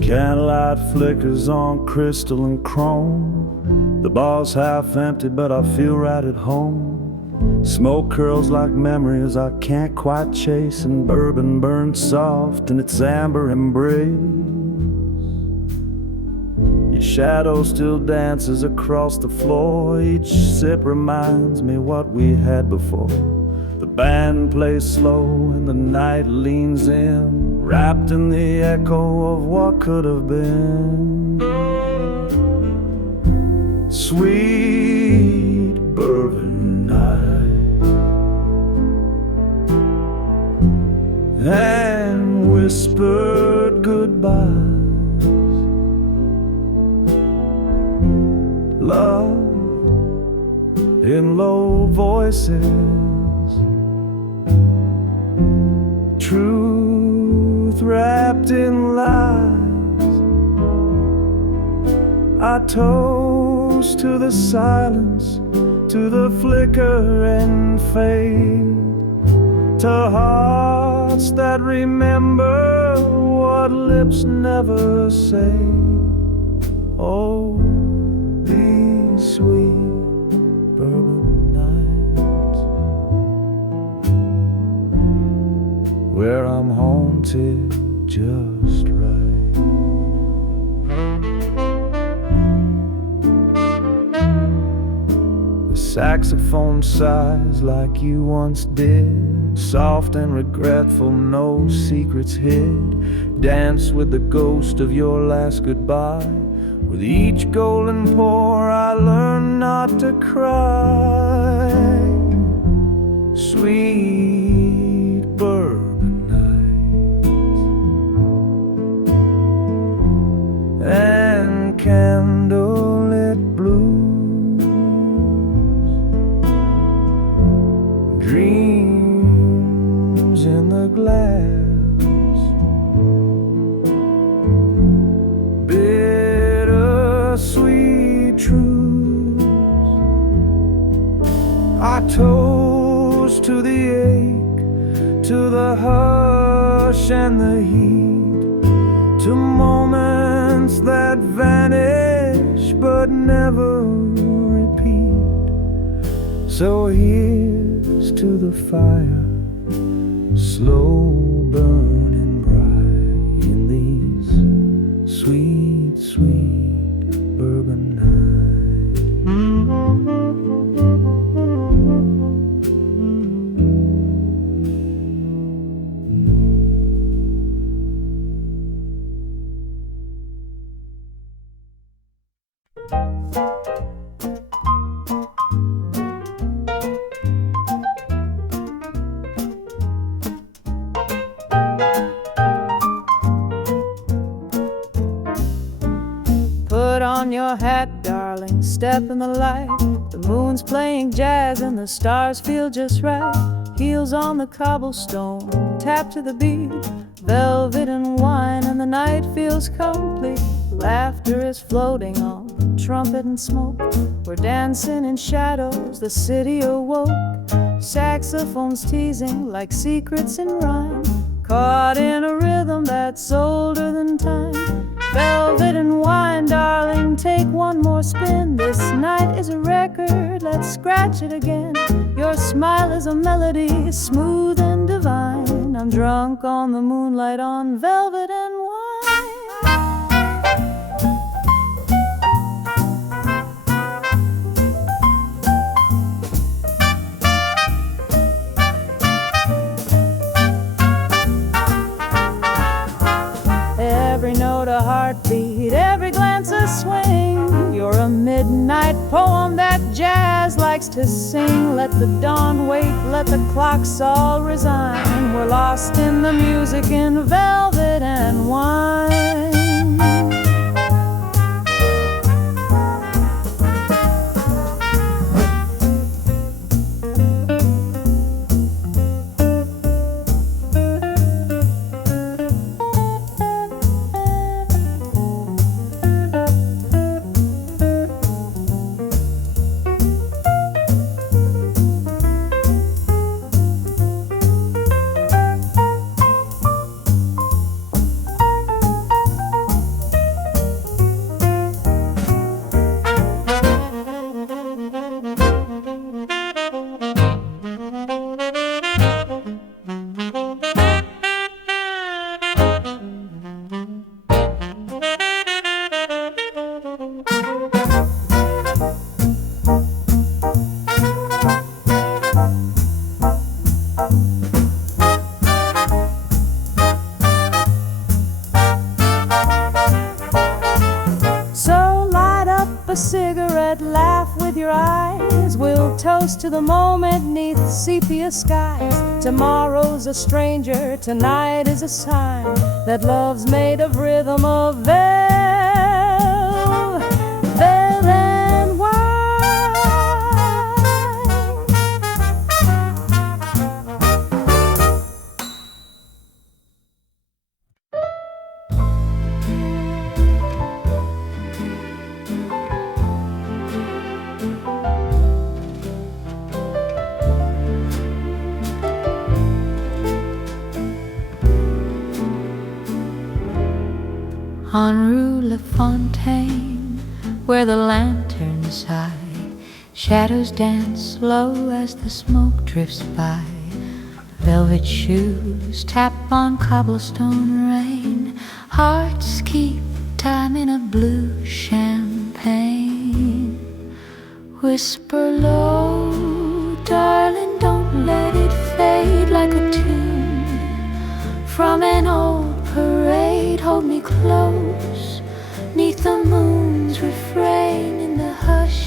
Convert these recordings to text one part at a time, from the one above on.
Candlelight flickers on crystal and chrome. The bar's half empty, but I feel right at home. Smoke curls like memories I can't quite chase, and bourbon burns soft in its amber embrace. Your shadow still dances across the floor. Each sip reminds me what we had before. The band plays slow and the night leans in, wrapped in the echo of what could have been. Sweet bourbon night, and whispered goodbyes. Love in low voices, truth wrapped in lies. I toast to the silence, to the flicker and fade, to hearts that remember what lips never say. Oh, these sweet bourbon nights, where I'm haunted just right. The saxophone sighs like you once did, soft and regretful, no secrets hid. Dance with the ghost of your last goodbye. With each golden pour I learn not to cry. Sweet bourbon nights and candlelit blues, dreams in the glass, sweet truths. I toast to the ache, to the hush and the heat, to moments that vanish but never repeat. So here's to the fire, slow burning bright in these sweet, sweet bourbon night. Put on your hat, darling, step in the light. The moon's playing jazz and the stars feel just right. Heels on the cobblestone, tap to the beat. Velvet and wine and the night feels complete. Laughter is floating on trumpet and smoke. We're dancing in shadows, the city awoke. Saxophones teasing like secrets in rhyme, caught in a rhythm that's older than time. Velvet and wine, darling, take one more spin. This night is a record, let's scratch it again. Your smile is a melody, smooth and divine. I'm drunk on the moonlight, on velvet and wine. Every note a heartbeat, every glance a swing. You're a midnight poem that jazz likes to sing. Let the dawn wait, let the clocks all resign. We're lost in the music in velvet and wine. a cigarette, laugh with your eyes. We'll toast to the moment 'neath sepia skies. Tomorrow's a stranger, tonight is a sign that love's made of rhythm, of velvet and wine. On Rue Lafontaine, where the lanterns hide, shadows dance low as the smoke drifts by. Velvet shoes tap on cobblestone rain. Hearts keep time in a blue champagne. Whisper low, darling, don't let it fade like a tune from an old parade. Hold me close, 'neath the moon's refrain, in the hush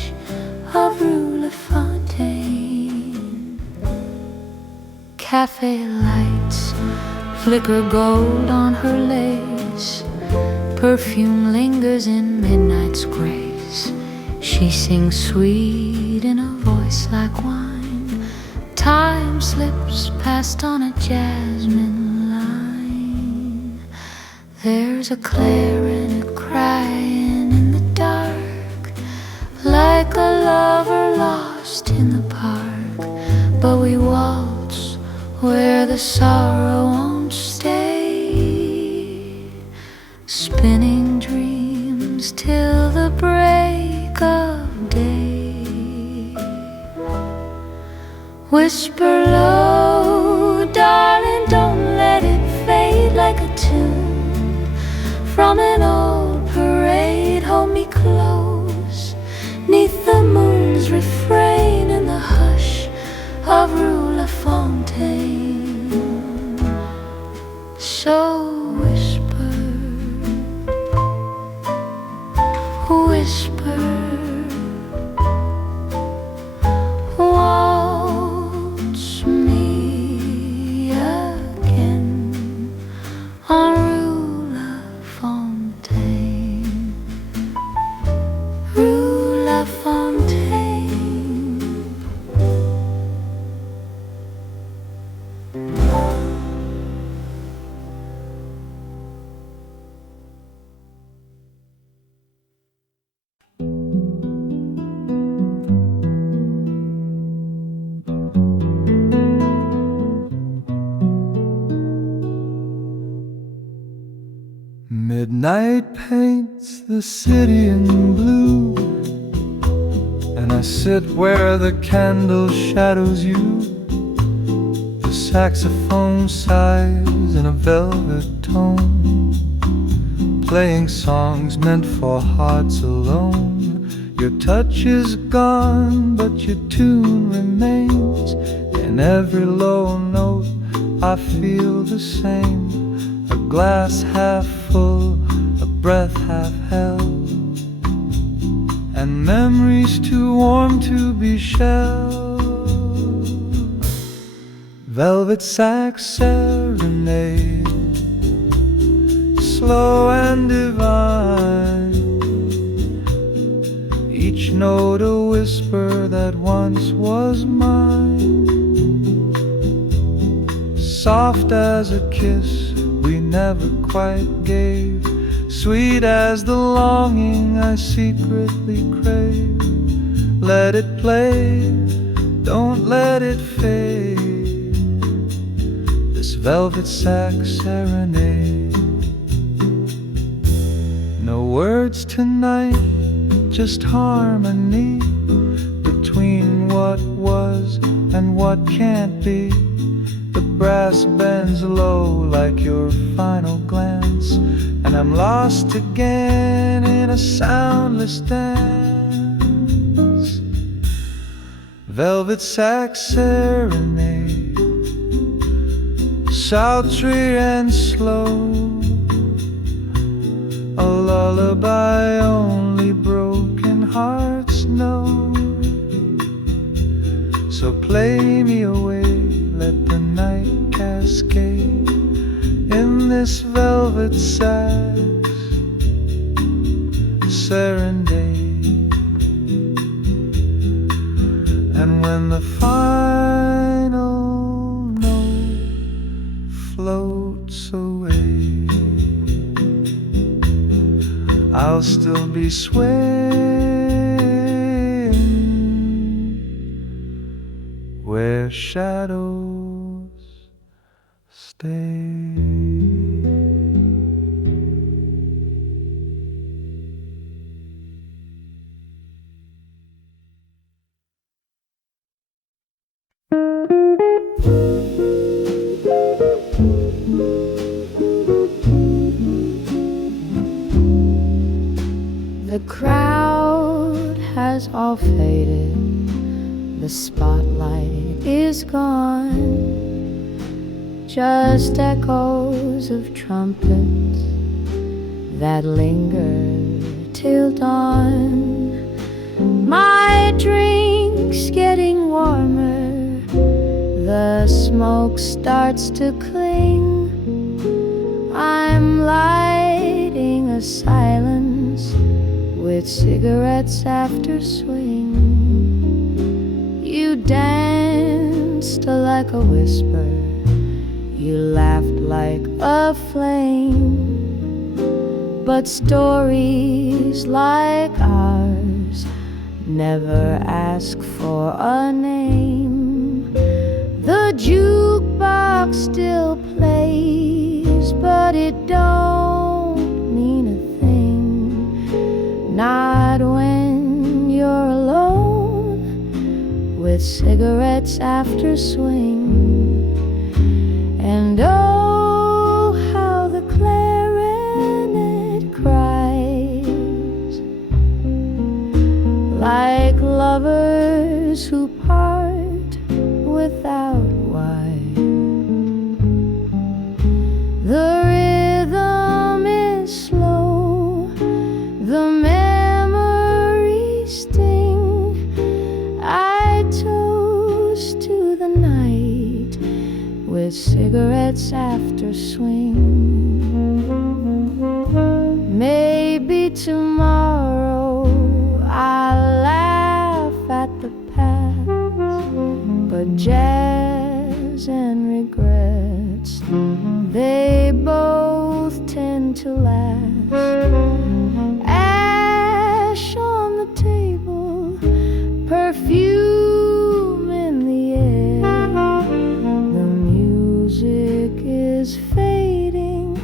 of Rue Lafontaine. Café lights flicker gold on her lace. Perfume lingers in midnight's grace. She sings sweet in a voice like wine. Time slips past on a jasmine. There's a clarinet crying in the dark, like a lover lost in the park. But we waltz where the sorrow won't stay, spinning dreams till the break of day. Whisper low, darling, don't let it fade like a tune from an old parade. Hold me close, 'neath the moon's refrain, in the hush of Rue Lafontaine. So whisper, whisper, waltz me again on Midnight paints the city in blue, and I sit where the candle shadows you. The saxophone sighs in a velvet tone, playing songs meant for hearts alone. Your touch is gone, but your tune remains. In every low note I feel the same. A glass half full, a breath half held, and memories too warm to be shelled. Velvet Sax Serenade, slow and divine, each note a whisper that once was mine. Soft as a kiss we never quite gave, sweet as the longing I secretly crave. Let it play, don't let it fade, this velvet sax serenade. No words tonight, just harmony between what was and what can't be. The brass bends low like your final glance, and I'm lost again in a soundless dance. Velvet Sax Serenade, sultry and slow, a lullaby only broken hearts know. So play me away, let the night cascade in this velvet sax serenade. And when the final note floats away, I'll still be swaying where shadows stay. The crowd has all faded, the spotlight is gone, just echoes of trumpets that linger till dawn. My drink's getting warmer, the smoke starts to cling. I'm lighting a silence with cigarettes after swing. You danced like a whisper, you laughed like a flame. But stories like ours never ask for a name. The jukebox still plays, but it don't mean a thing. Not when you're alone with cigarettes after swing. And oh, how the clarinet cries, like lovers who part without why. The rhythm is slow, the memories sting. I toast to the night with cigarettes after swing. Maybe tomorrow I'll laugh at the past, but jazz and regrets, they both tend to last. Ash on the table, perfume in the air. The music is fading,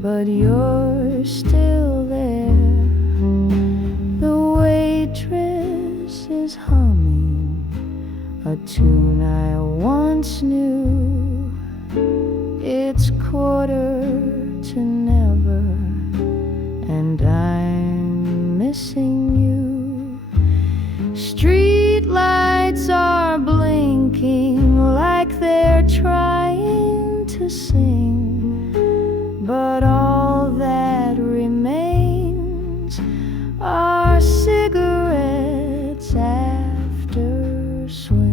but you're still there. The waitress is humming a tune I once knew. It's quarter to never, and I'm missing you. Street lights are blinking like they're trying to sing, but all that remains are cigarettes after swing.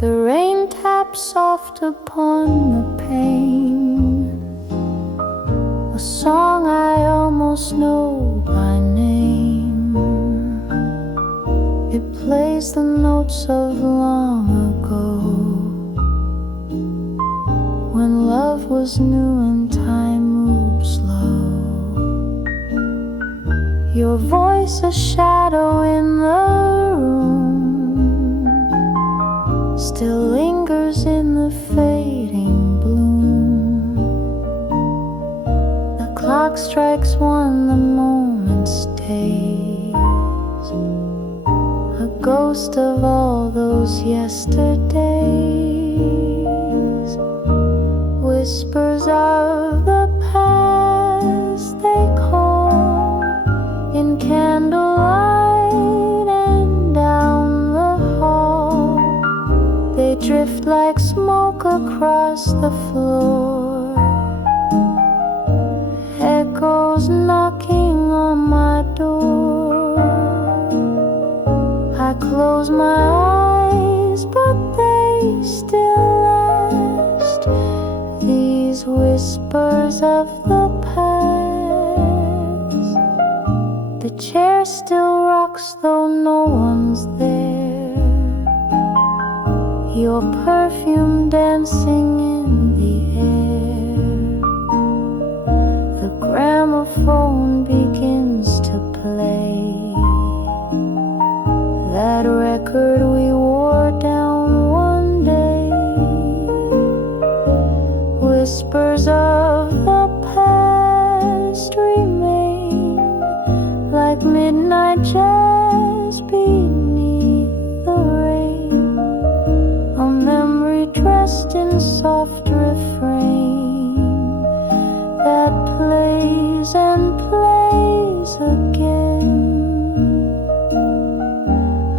The rain taps soft upon the pane, a song I almost know by name. It plays the notes of long ago, when love was new and time moved slow. Your voice a shadow in the room, still lingers in the the fading bloom. The clock strikes one, the moment stays, a ghost of all those yesterdays. Whispers of the past they call in candlelight, and down the hall they drift like smoke across the floor. Echoes knocking on my door. I close my eyes, but they still last. These whispers of the past. The chair still rocks though no one's there. Your perfume dancing in the air. The gramophone begins to play that record we wore down one day. Whispers of the past remain like midnight jazz beneath the rain. A memory dressed in soft refrain that plays and plays again.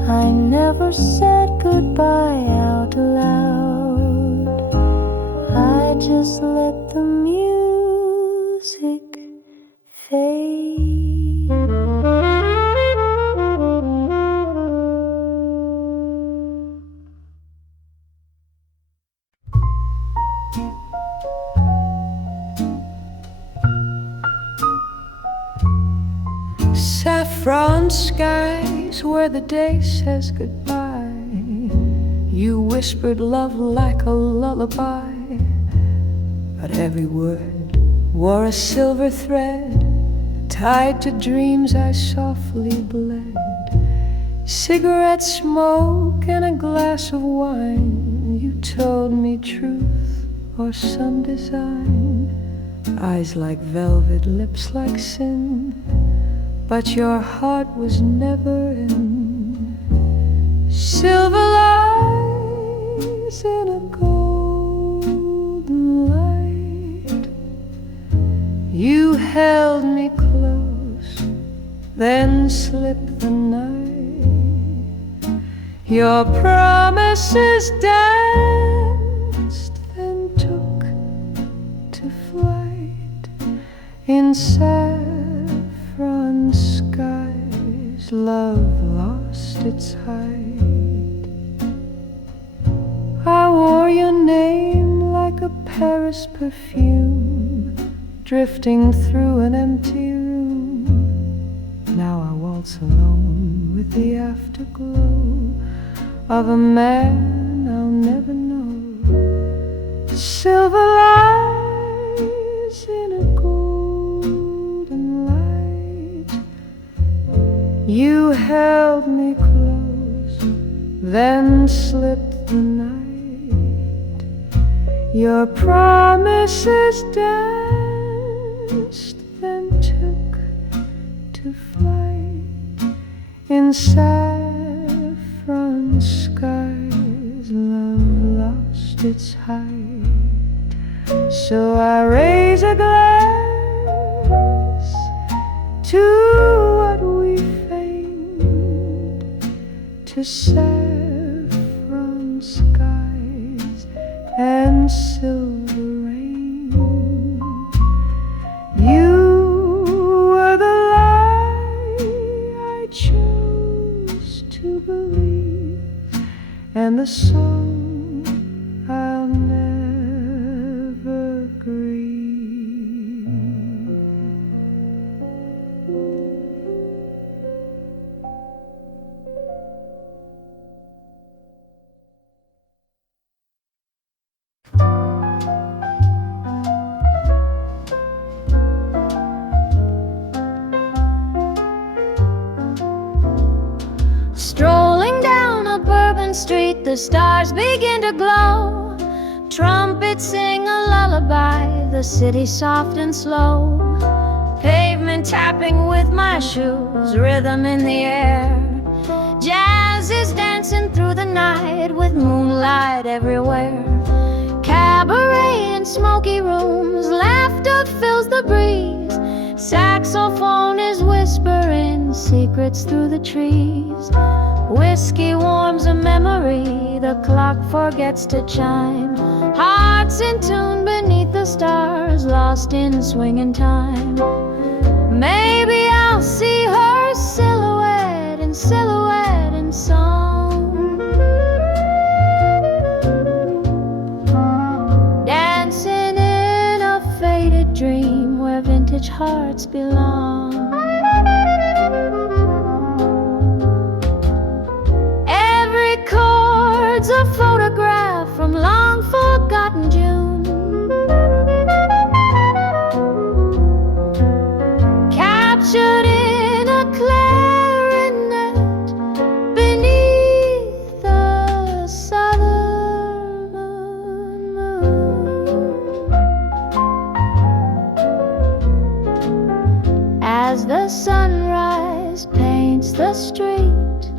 I never said goodbye out loud. I just let the music fade. Saffron skies where the day says goodbye. You whispered love like a lullaby, but every word wore a silver thread tied to dreams I softly bled. Cigarette smoke and a glass of wine. You told me truth or some design. Eyes like velvet, lips like sin, but your heart was never in. Silver lies in a golden light. You held me close, then slipped the night. Your promises danced, then took to flight. In saffron skies, love lost its height. I wore your name like a Paris perfume, drifting through an empty room. Now I waltz alone with the afterglow of a man I'll never know. Silver lies in a golden light. You held me close, then slipped the night. Your promises danced, then took to flight. In saffron skies, love lost its height. So I raise a glass to what we feigned, to saffron skies and silver rain. You were the lie I chose to believe, and the song I'll never grieve. Strolling down a Bourbon street, the stars begin to glow. Trumpets sing a lullaby, the city soft and slow. Pavement tapping with my shoes, rhythm in the air. Jazz is dancing through the night with moonlight everywhere. Cabaret in smoky rooms, laughter fills the breeze. Saxophone is whispering secrets through the trees. Whiskey warms a memory, the clock forgets to chime. Hearts in tune beneath the stars, lost in swinging time. Maybe I'll see her silhouette in song, dancing in a faded dream where vintage hearts belong. Every chord's a photograph from long forgotten June, captured in a clarinet beneath the southern moon. As the sunrise paints the street,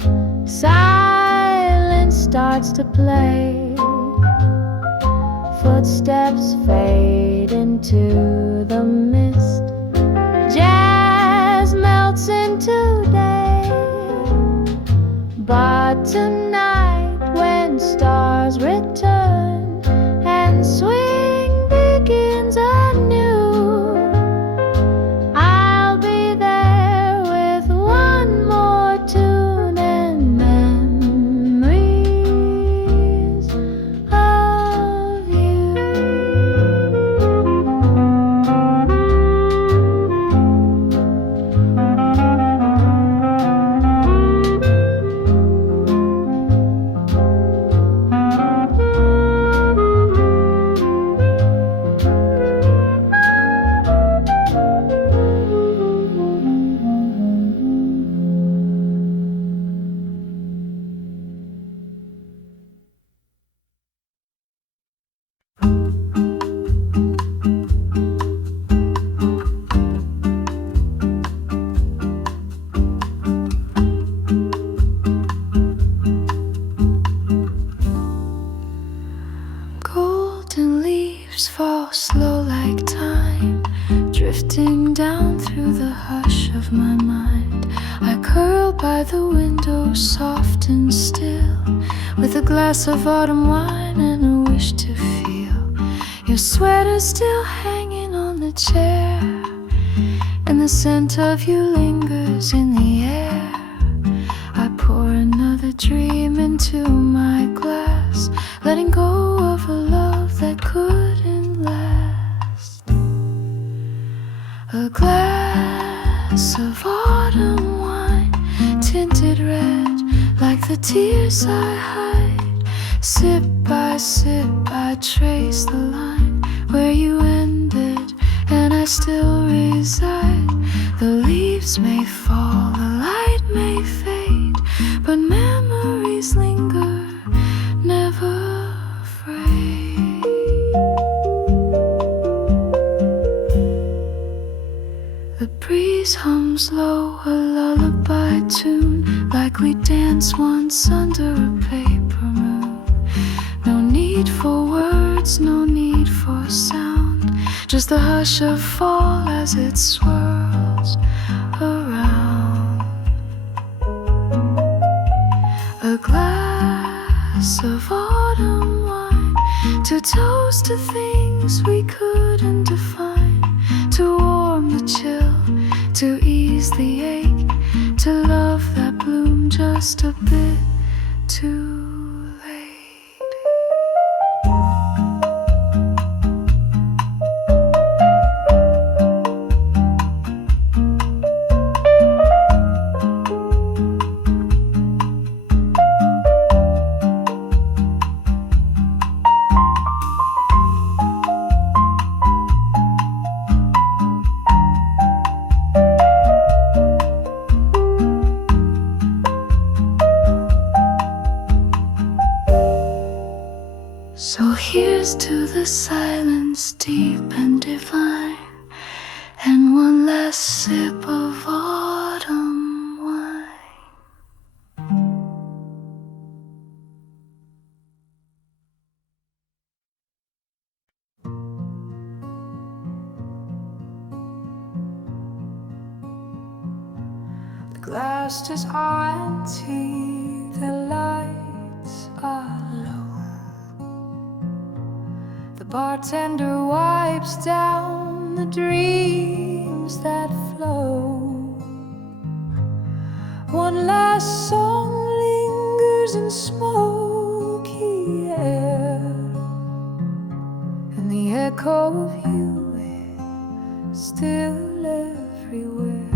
silence starts to play. Footsteps fade into the mist. Jazz melts into day. But tonight, when stars return and swing begins anew, I'll be there with one more tune and memories of you. Golden leaves fall slow like time, drifting down through the hush of my mind. I curl by the window, soft and still, with a glass of autumn wine and a wish to feel your sweater still hanging on the chair, and the scent of you lingers in the air. I pour another dream into my glass, letting go of a love that couldn't last. A glass of autumn wine, tinted red like the tears I hide. Sip by sip I trace the line where you ended and I still reside. The leaves may fall, the light may fade, but memories linger, never afraid. The breeze hums low, a lullaby tune, like we danced once under a paper moon. No need for words, no need for sound, just the hush of fall as it swirls around. A glass of autumn wine, to toast to things we couldn't define, to warm the chill, to ease the ache, to love that bloomed just a bit too late. So here's to the silence deep and divine, and one last sip of autumn wine. The glass is empty, the lights are low. The bartender wipes down the dreams that flow. One last song lingers in smoky air, and the echo of you is still everywhere.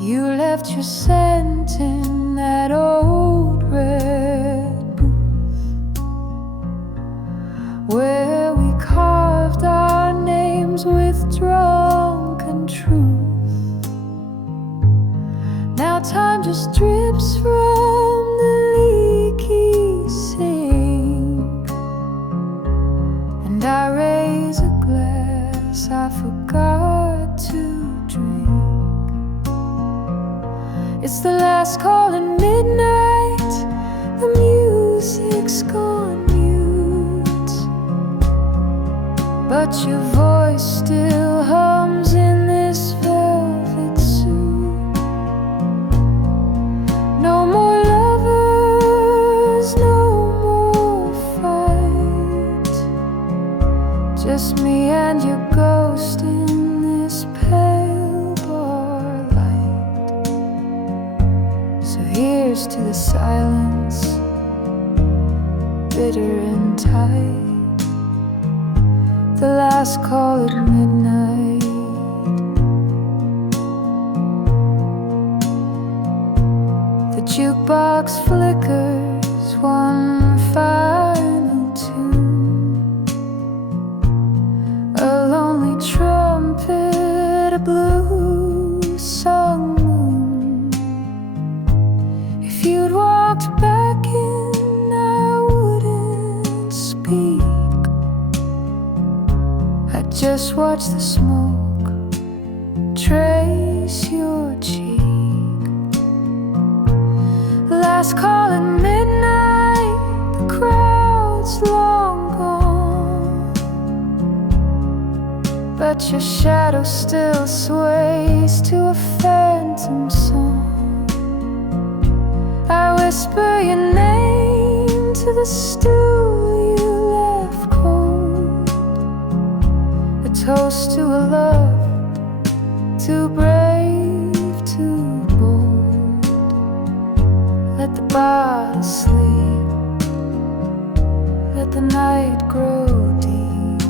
You left your scent in that old red booth, where we carved our names with drunken truth. Now time just drips from the leaky sink, and I raise a glass I forgot to drink. It's the last call at midnight, the music's gone mute, but your voice still hums in this velvet suit. No more lovers, no more fight, just me and your ghost in this pale bar light. So here's to the silence, bitter and tight, the last call at midnight. The jukebox flickers one final tune, a lonely trumpet, a blue sung moon. If you'd walked back in, I wouldn't speak. I'd just watch the smoke trace your cheek. Last call at midnight, the crowd's long gone, but your shadow still sways to a phantom song. I whisper your name to the stool you left cold, a toast to a love too brave, too bold. Let the bottle sleep, let the night grow deep.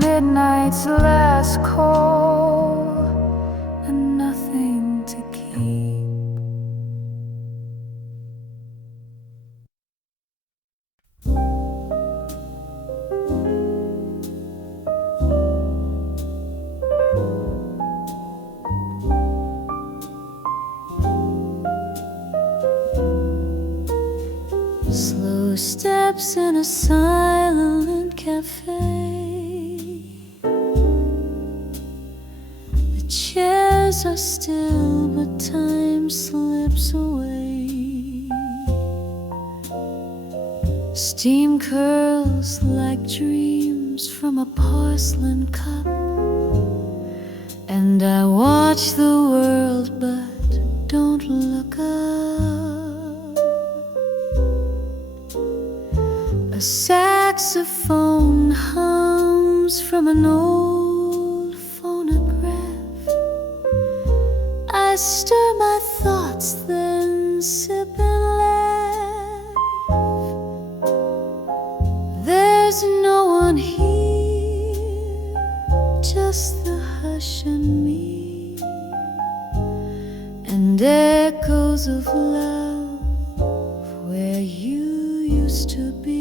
Midnight's last call, and nothing to keep. Slow steps in a silent cafe. The chairs are still, but time slips away. Steam curls like dreams from a porcelain cup, and I watch the world but don't look up. A saxophone hums from an old phonograph. I stir my thoughts, then sip and laugh. There's no one here, just the hush and me, and echoes of love where you used to be.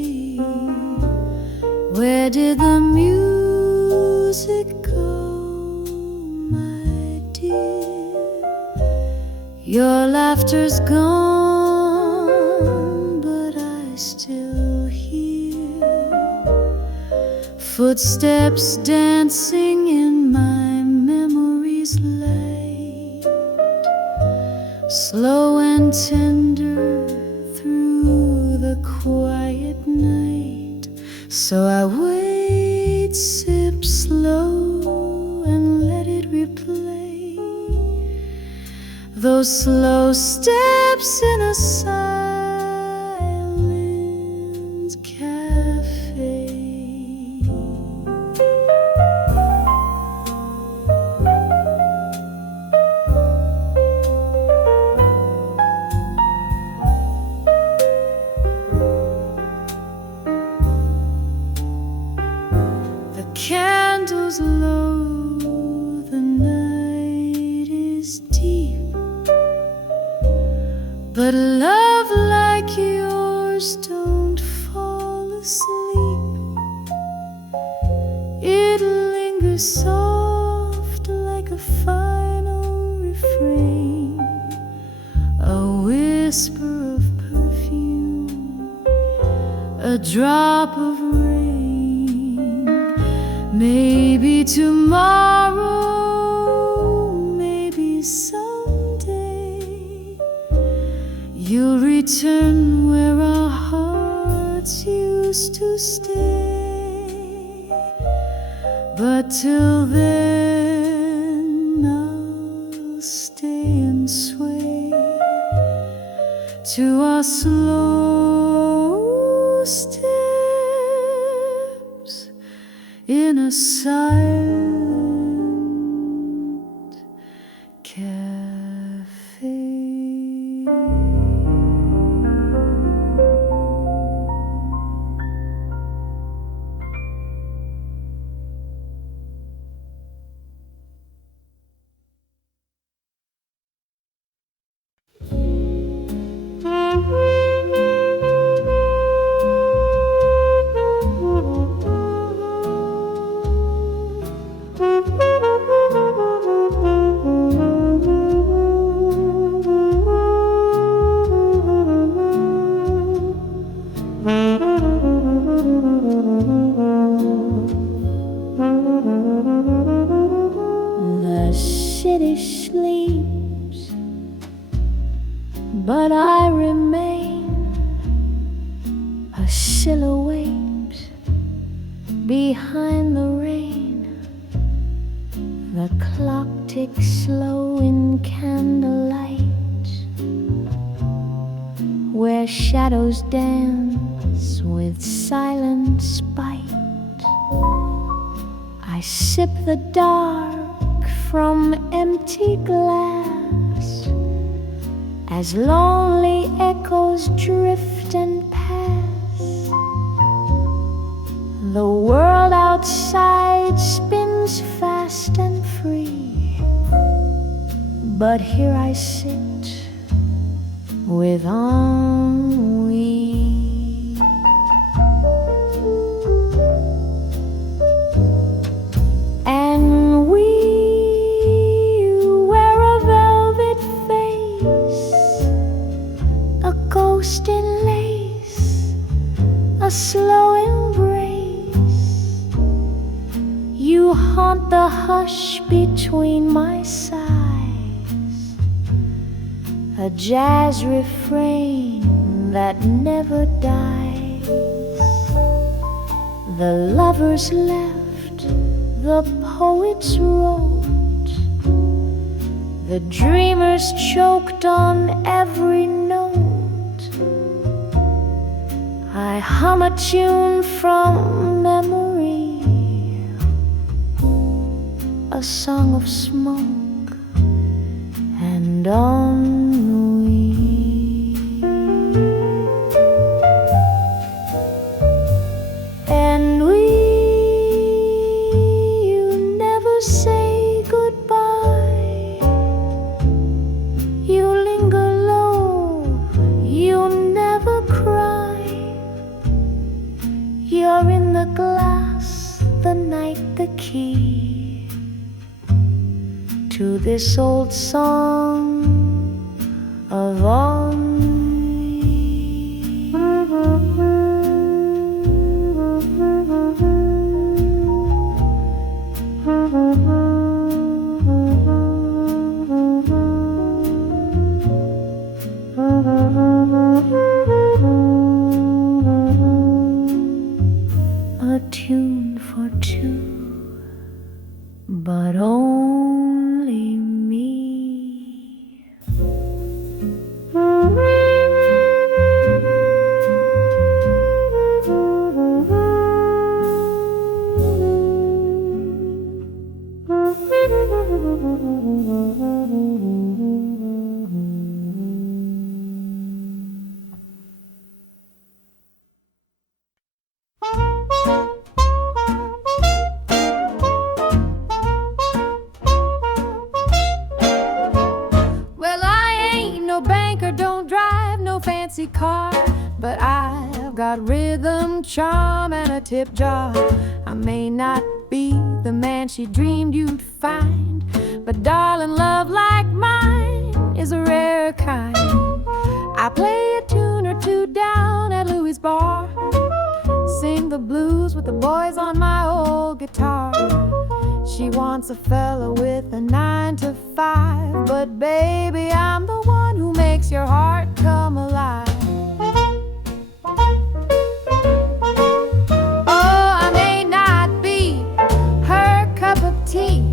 Where did the music go, my dear? Your laughter's gone, but Footsteps dancing in my memory's light, slow and tender through the quiet night. So I wait, sip slow, and let it replay those slow steps in a silent cafe. The candles low, the night is deep, but love like yours don't fall asleep. It lingers soft like a final refrain, a whisper of perfume, a drop of rain. Maybe tomorrow, maybe someday, you'll return where our hearts used to stay. But till then, I'll stay and sway to our slow steps in a silent cafe. The city sleeps, but I remain a silhouette behind the rain. The clock ticks slow in candlelight, where shadows dance with silent spite. I sip the dark from empty glass, as lonely echoes drift and pass. The world outside spins fast and free, but here I sit with ennui. And we wear a velvet face, a ghost in lace, a slow embrace. You haunt the hush between my sighs, a jazz refrain that never dies. The lovers left, the poets wrote, the dreamers choked on every note. I hum a tune from memory, a song of smoke and ennui. And you never say goodbye. You linger low, you never cry. You're in the glass, the night the key to this old song of ennui. A tune for two, but only me. Fancy car, but I've got rhythm, charm, and a tip jar. I may not be the man she dreamed you'd find, but darling, love like mine is a rare kind. I play a tune or two down at Louis' bar, sing the blues with the boys on my old guitar. She wants a fella with a 9 to 5, but baby, I'm the one who makes your heart come alive. Oh, I may not be her cup of tea,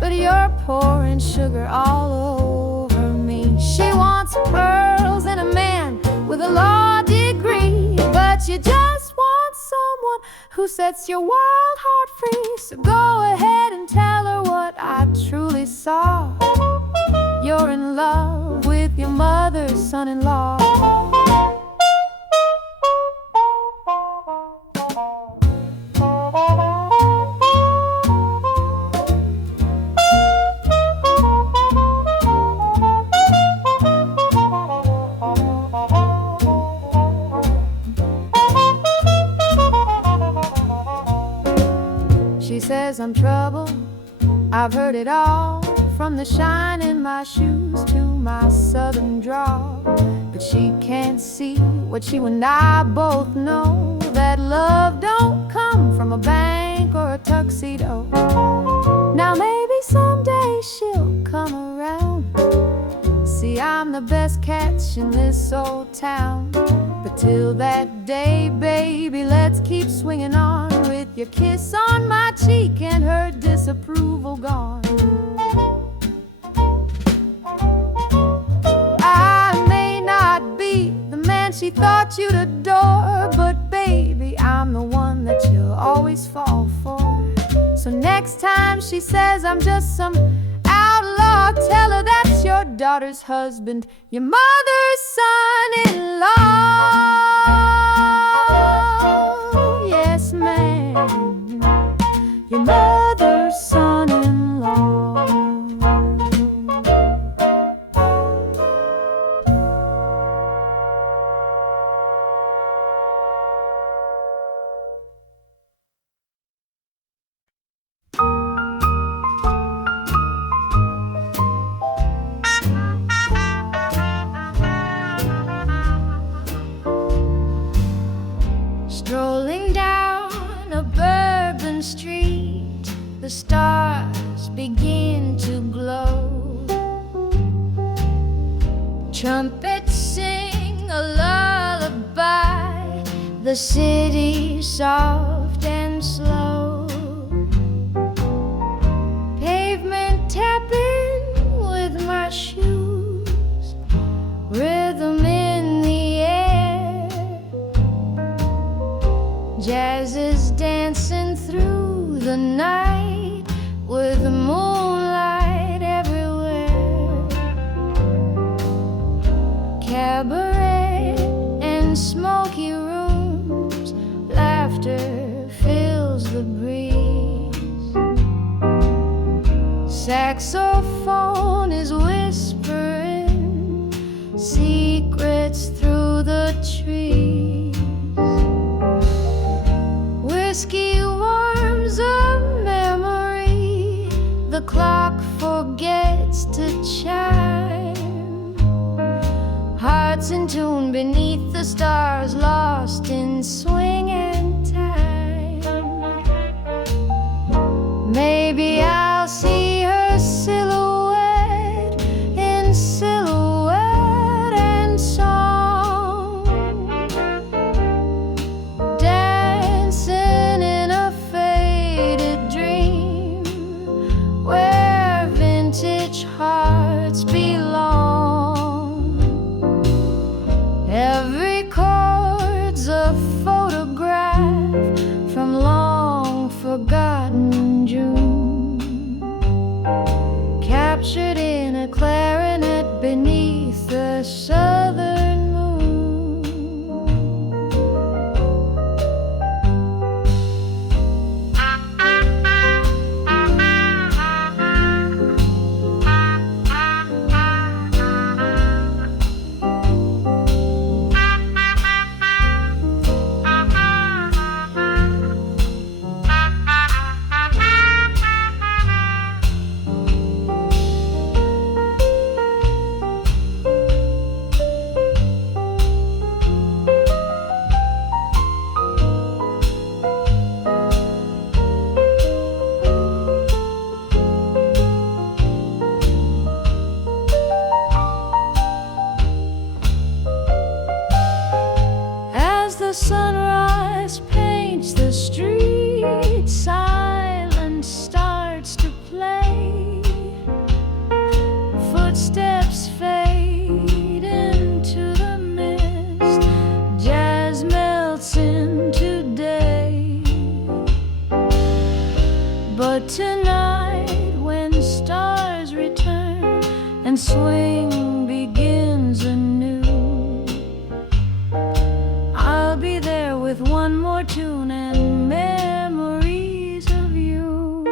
but you're pouring sugar all over me. She wants pearls and a man with a law degree, but you just want someone who sets your wild heart free. So go ahead and tell her what I truly saw. You're in love with your mother's son-in-law. She says I'm trouble, I've heard it all, from the shine in my shoes to my southern drawl. But she can't see what you and I both know, that love don't come from a bank or a tuxedo. Now maybe someday she'll come around. See, I'm the best catch in this old town. But till that day, baby, let's keep swinging on, with your kiss on my cheek and her disapproval gone. I may not be the man she thought you'd adore, but baby, I'm the one that you'll always fall for. So next time she says I'm just some outlaw, tell her that's your daughter's husband, your mother's son-in-law. Yes, ma'am, your mother's son-in-law. Strolling down a Bourbon street, the stars begin to glow. Trumpets sing a lullaby, the city soft and slow. Pavement tapping with my shoes, rhythm in the air. Jazz is dancing through the night with the moonlight everywhere. Cabaret and smoky rooms, laughter fills the breeze. Saxophone is whispering secrets through the trees. Whiskey warms a memory, the clock forgets to chime. Hearts in tune beneath the stars, lost in swing and time. Maybe I'll see her silhouette in silhouette and song. the sunrise paints the street, silence starts to play. Footsteps fade into the mist, jazz melts into day. But tonight, when stars return and swing begins anew, I'll be there with one more tune and memories of you.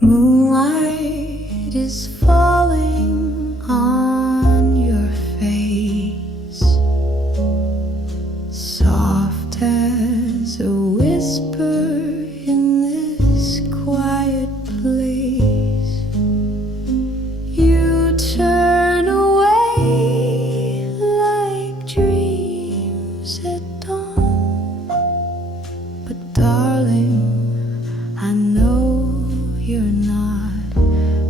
Moonlight is falling on your face, soft as a whisper in this quiet place. You turn away like dreams at dawn, but darling, I know you're not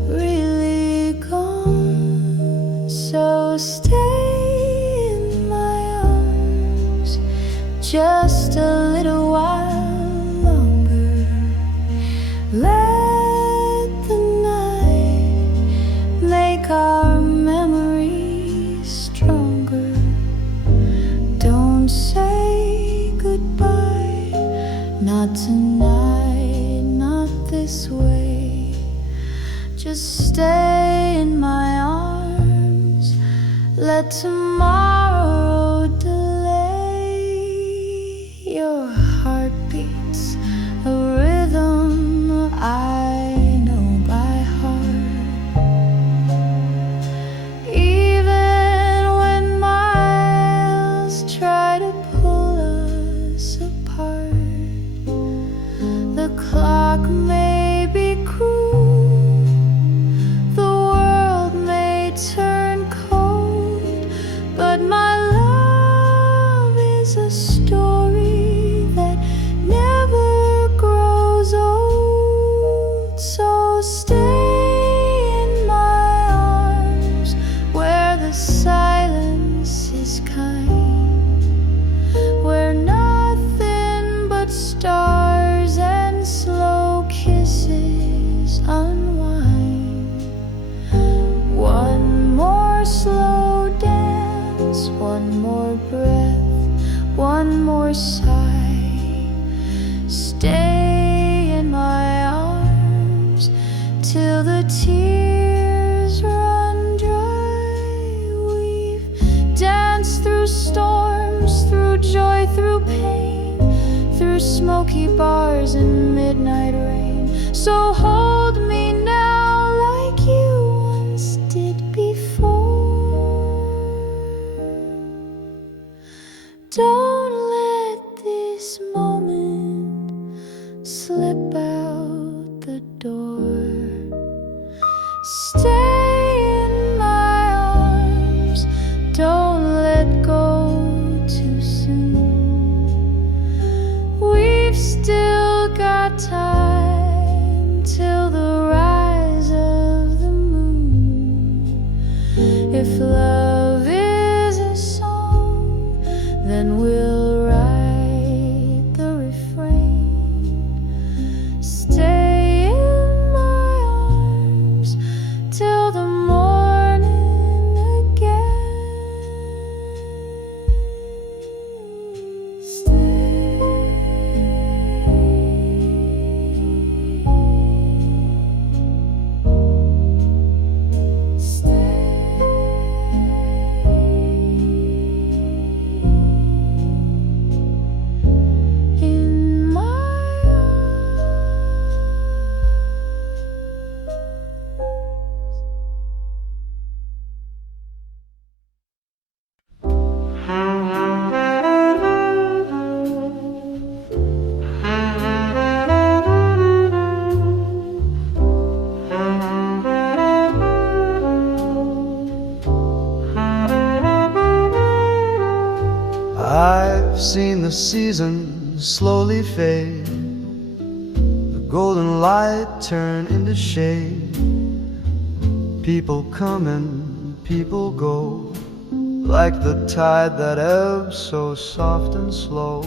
really gone, so stay in my arms just a little while longer. Let the night make our memories stronger. Don't say goodbye, not tonight, not this way. Just stay in my arms, let tomorrow delay. Your heart beats a rhythm I know by heart. Even when miles try to pull us apart, the clock may be cruel, the world may turn cold, but my love is a story that never grows old. So stay in my arms where the silence is kind, where nothing but stars and slow kisses unwind. One more slow dance, one more breath, one more sigh. Stay in my arms till the tears run dry. We've danced through storms, through joy, through pain, through smoky bars and midnight rain. So hold me now like you once did before. Don't let this moment slip out the door. Stay in my arms, don't let go too soon. We've still got time till the I've seen the seasons slowly fade, the golden light turn into shade. People come and people go, like the tide that ebbs so soft and slow.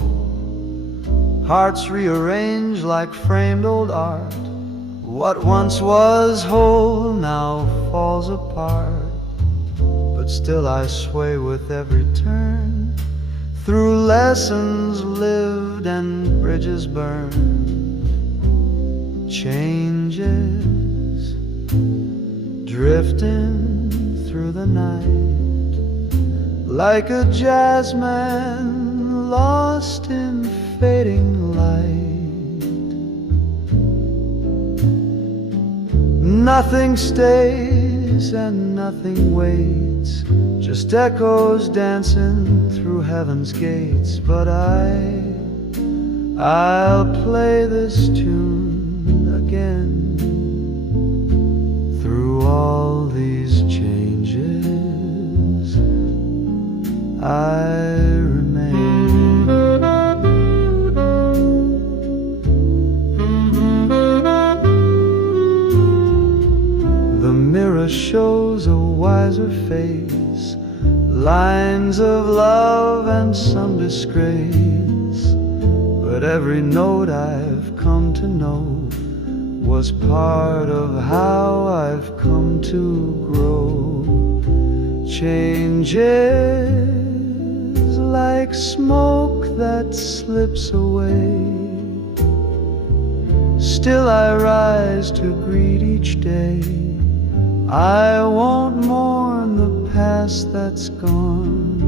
Hearts rearrange like framed old art. What once was whole now falls apart. But still I sway with every turn, through lessons lived and bridges burned. Changes drifting through the night, like a jazzman lost in fading light. Nothing stays and nothing waits, just echoes dancing through heaven's gates. But I'll play this tune again. Through all these changes, I remain. The mirror shows a wiser face, lines of love and some disgrace. But every note I've come to know was part of how I've come to grow. Changes like smoke that slips away, still I rise to greet each day. I won't mourn the past that's gone,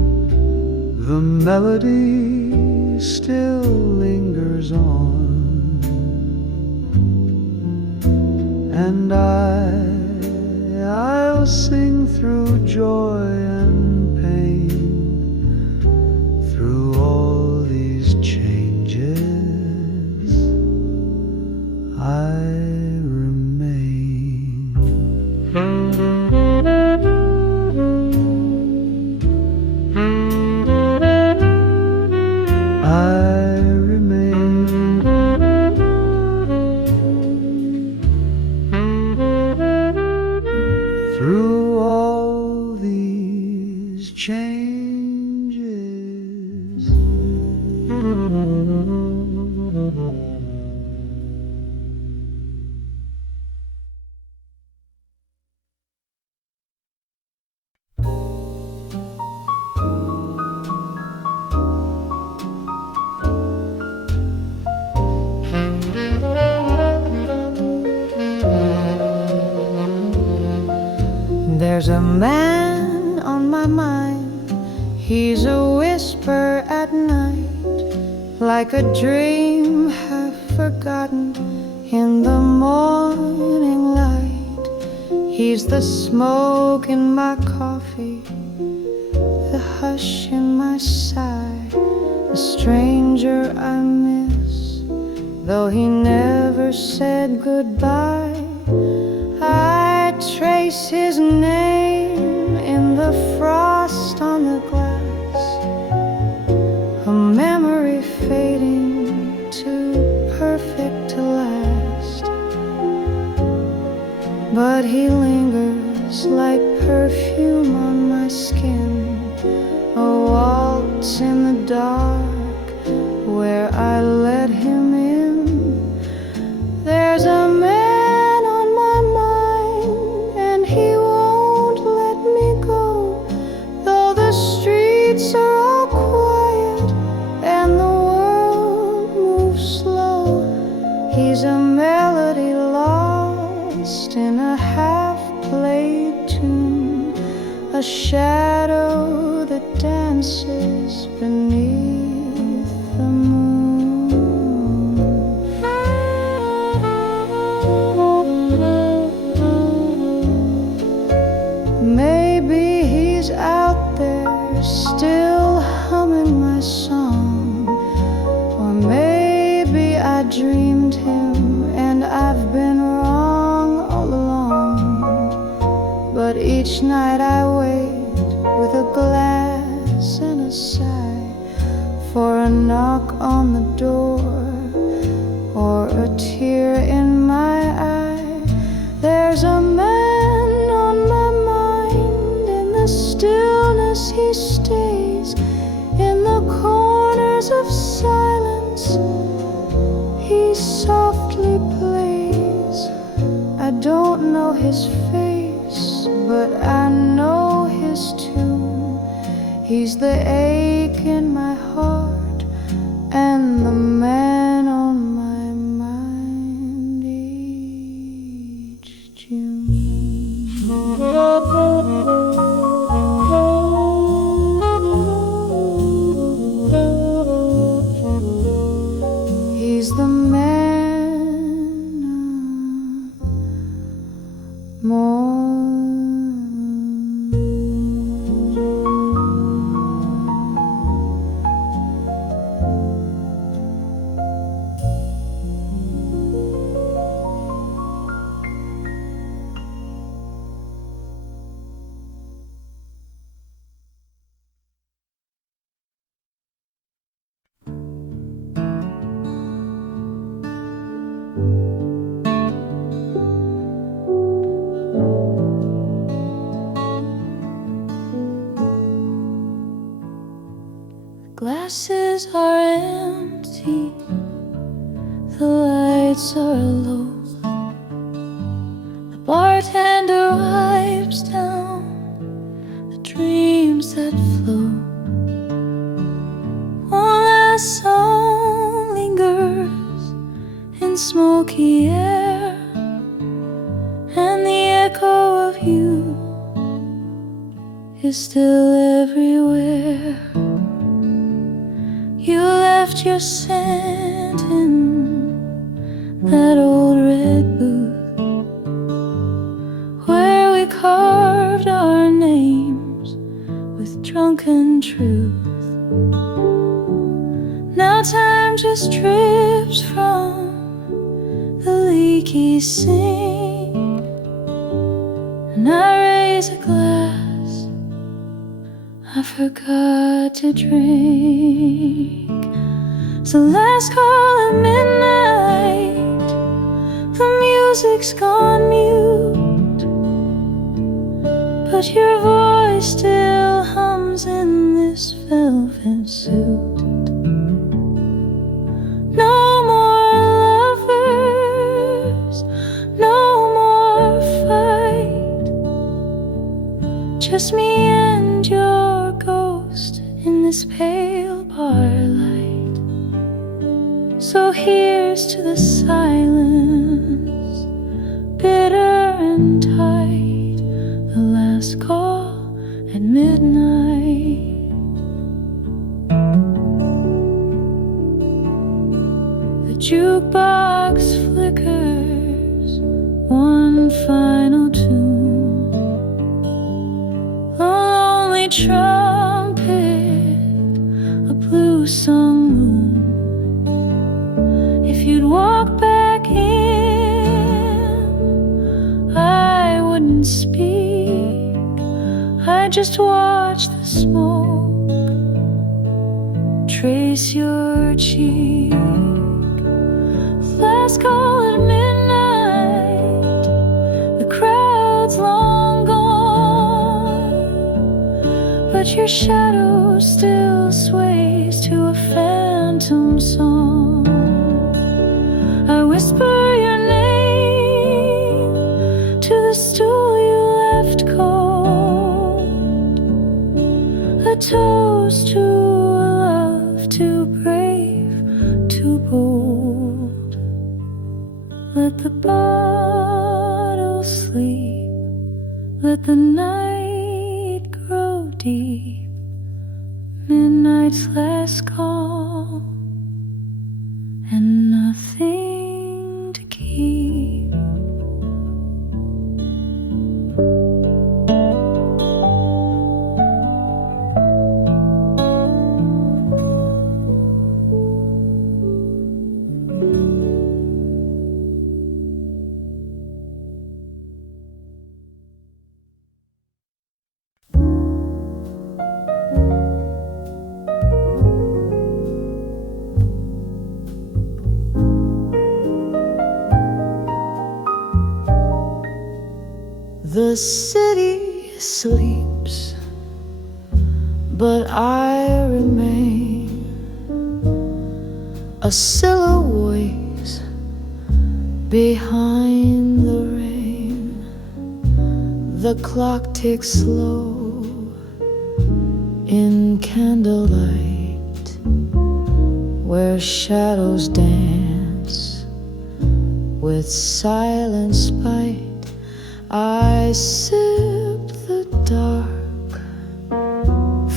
the melody still lingers on. And I'll sing through joy and pain, through all these changes, I remain. I remain. Through all these changes. There's a man on my mind, he's a whisper at night, like a dream half forgotten in the morning light. He's the smoke in my coffee, the hush in my sigh, the stranger I miss, though he never said goodbye. I trace his name in the frost on the glass, a memory fading too perfect to last. But he lingers like perfume on my skin, a waltz in the dark where I let him in. There's a man are all quiet and the world moves slow. He's a melody lost in a half-played tune, a shadow that dances beneath the moon. Maybe he's out there still humming my song, or maybe I dreamed him and I've been wrong all along. But each night I wait with a glass and a sigh for a knock on the door or a tear in my eye. There's a man on my mind. In the stillness he stays, in the corners of silence he softly plays. I don't know his face, but I know his tune. He's the ache in my heart and the man on my mind each June. He's the man more. Glasses are empty, the lights are low. The bartender wipes down the dreams that flow. One last song lingers in smoky air, and the echo of you is still everywhere. You left your scent in that old red booth where we carved our names with drunken truth. Now time just drips from the leaky sink, and I raise a glass I forgot to drink. So last call at midnight, the music's gone mute, but your voice still hums in this velvet suit. No more lovers, no more fight, just me and your ghost in this pale bar light. So here's to the silence, bitter and tight, the last call at midnight. The jukebox flickers one final tune, a lonely trumpet, a blue song moon. If you'd walk back in, I wouldn't speak, I'd just watch the smoke trace your cheek. Last call at midnight, the crowd's long gone, but your shadow still sways to a phantom song. I whisper your name to the stool you left cold, a toast to a love too brave, too bold. Let the bottle sleep, let the night grow deep, midnight's last call, and nothing to keep. The city sleeps, but I remain a silhouette behind the rain. The clock ticks slow in candlelight, where shadows dance with silent spite. I sip the dark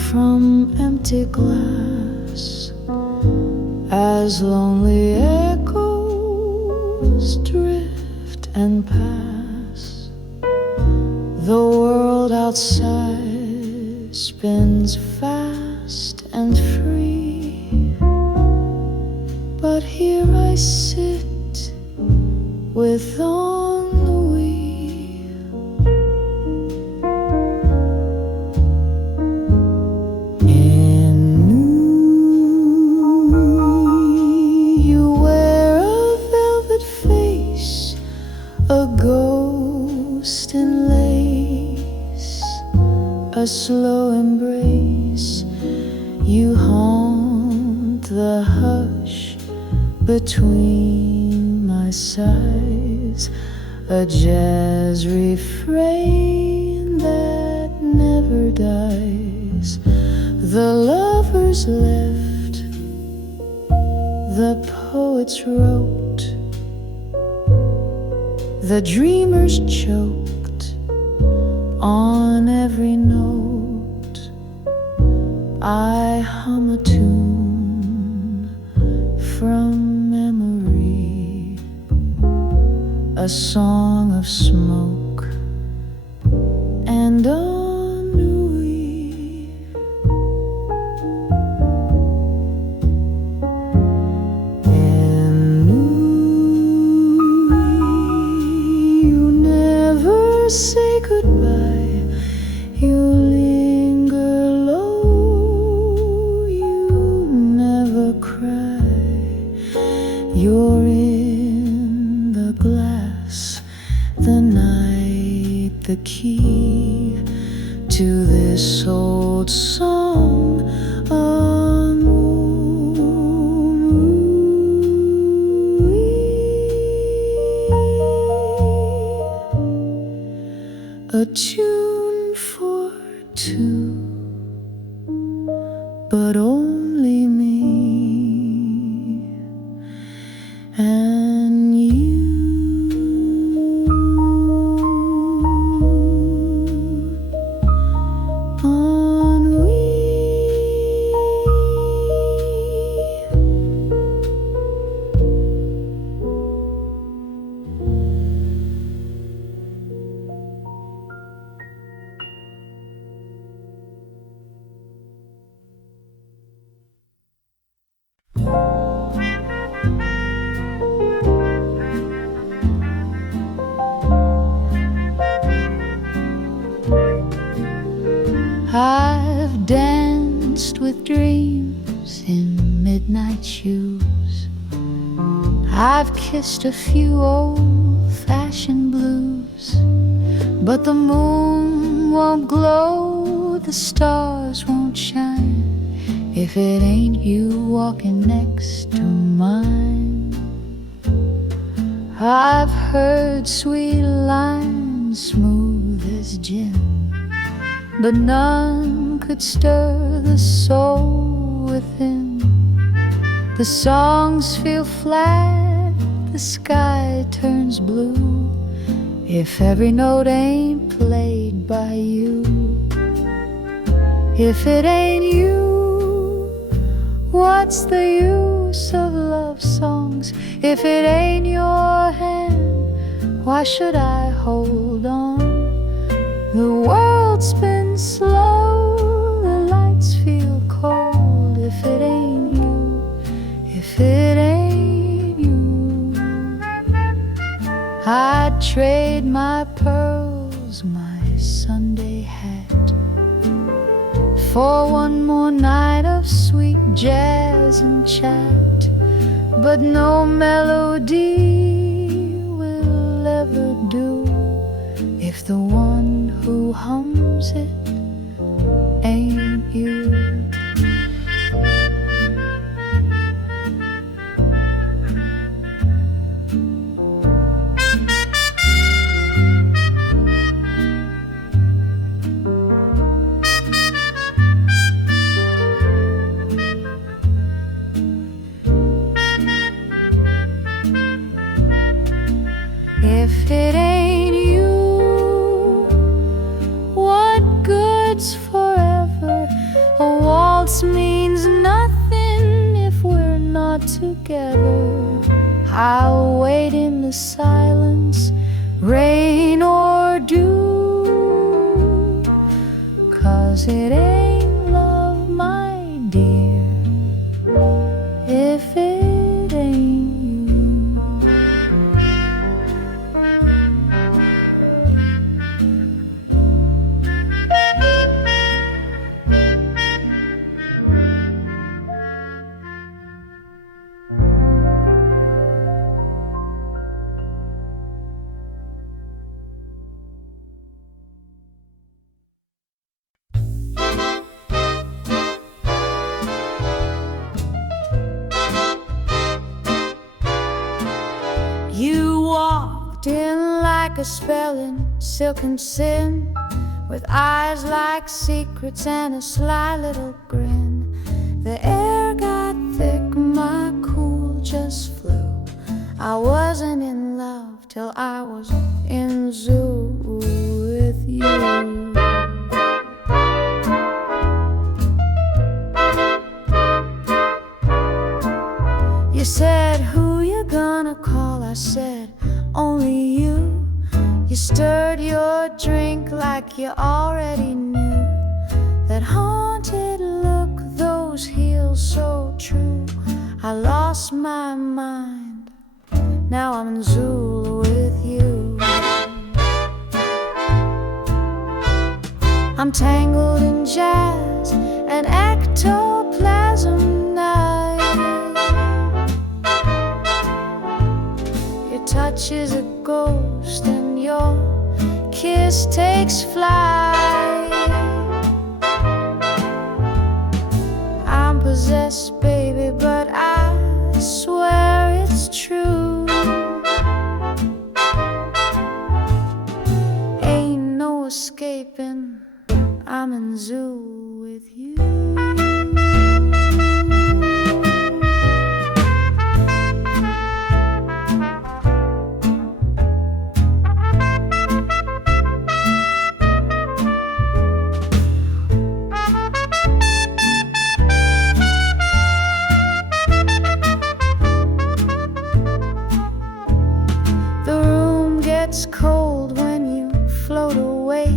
from empty glass as lonely echoes drift and pass. The world outside spins fast and free, but here I sit with ennui. Ennui, you wear a velvet face, a ghost in lace, a slow embrace. You haunt the hush between my sighs, a jazz refrain that never dies. The lovers left, the poets wrote, the dreamers choked on every note. I hum a tune from memory, a song of smoke and ennui. Ennui, you never say goodbye, you linger low, you never cry, you're in the glass, the night, the key to this old song. A tune for two, but only me and you. I've danced with dreams in midnight shoes. I've kissed a few old-fashioned blues, but the moon won't glow, the stars won't shine if it ain't you walking next to mine. I've heard sweet lines smooth as gin, but none could stir the soul within. The songs feel flat, the sky turns blue, if every note ain't played by you. If it ain't you, what's the use of love songs? If it ain't your hand, why should I hold on? The world spins slow, the lights feel cold. If it ain't you, if it ain't you, I'd trade my pearls, my Sunday hat, for one more night of sweet jazz and chat. But no melody will ever do if the one who hums it ain't you. If it ain't you, what good's forever? A waltz means nothing if we're not together. I'll wait in the silence, rain or dew, 'cause it ain't love, my dear, if it ain't you. You walked in like a spell in silken sin, with eyes like secrets and a sly little grin. The air got thick, my cool just flew. I wasn't in love till I was in Zuul with you. You said, who you gonna call? I said, only you. You stirred your drink like you already knew. That haunted look, those heels so true. I lost my mind, now I'm in Zuul with you. I'm tangled in jazz and ectoplasm night. Your touch is a ghost and your kiss takes flight. I'm possessed, baby, but I swear it's true. Ain't no escaping, I'm in Zuul with you. It's cold when you float away,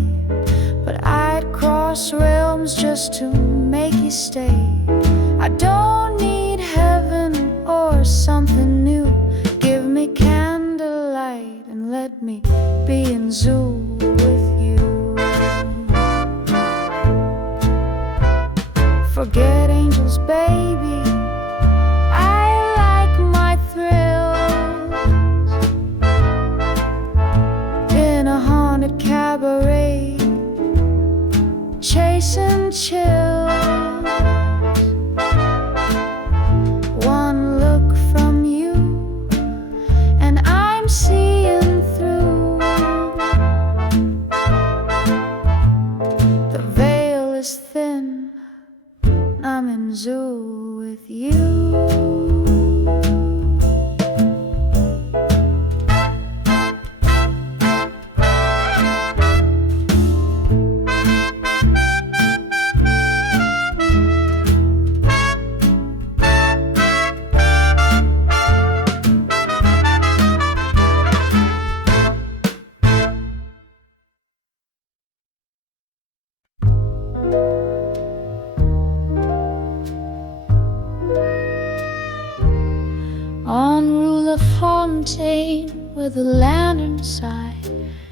but I'd cross realms just to make you stay. I don't need heaven or something new. Give me candlelight and let me be in Zuul with you. Forget angels, baby, I like my thrills in a haunted cabaret, chasing chills. One look from you and I'm seeing through. The veil is thin, I'm in Zuul with you. On Rue Lafontaine, where the lanterns sigh,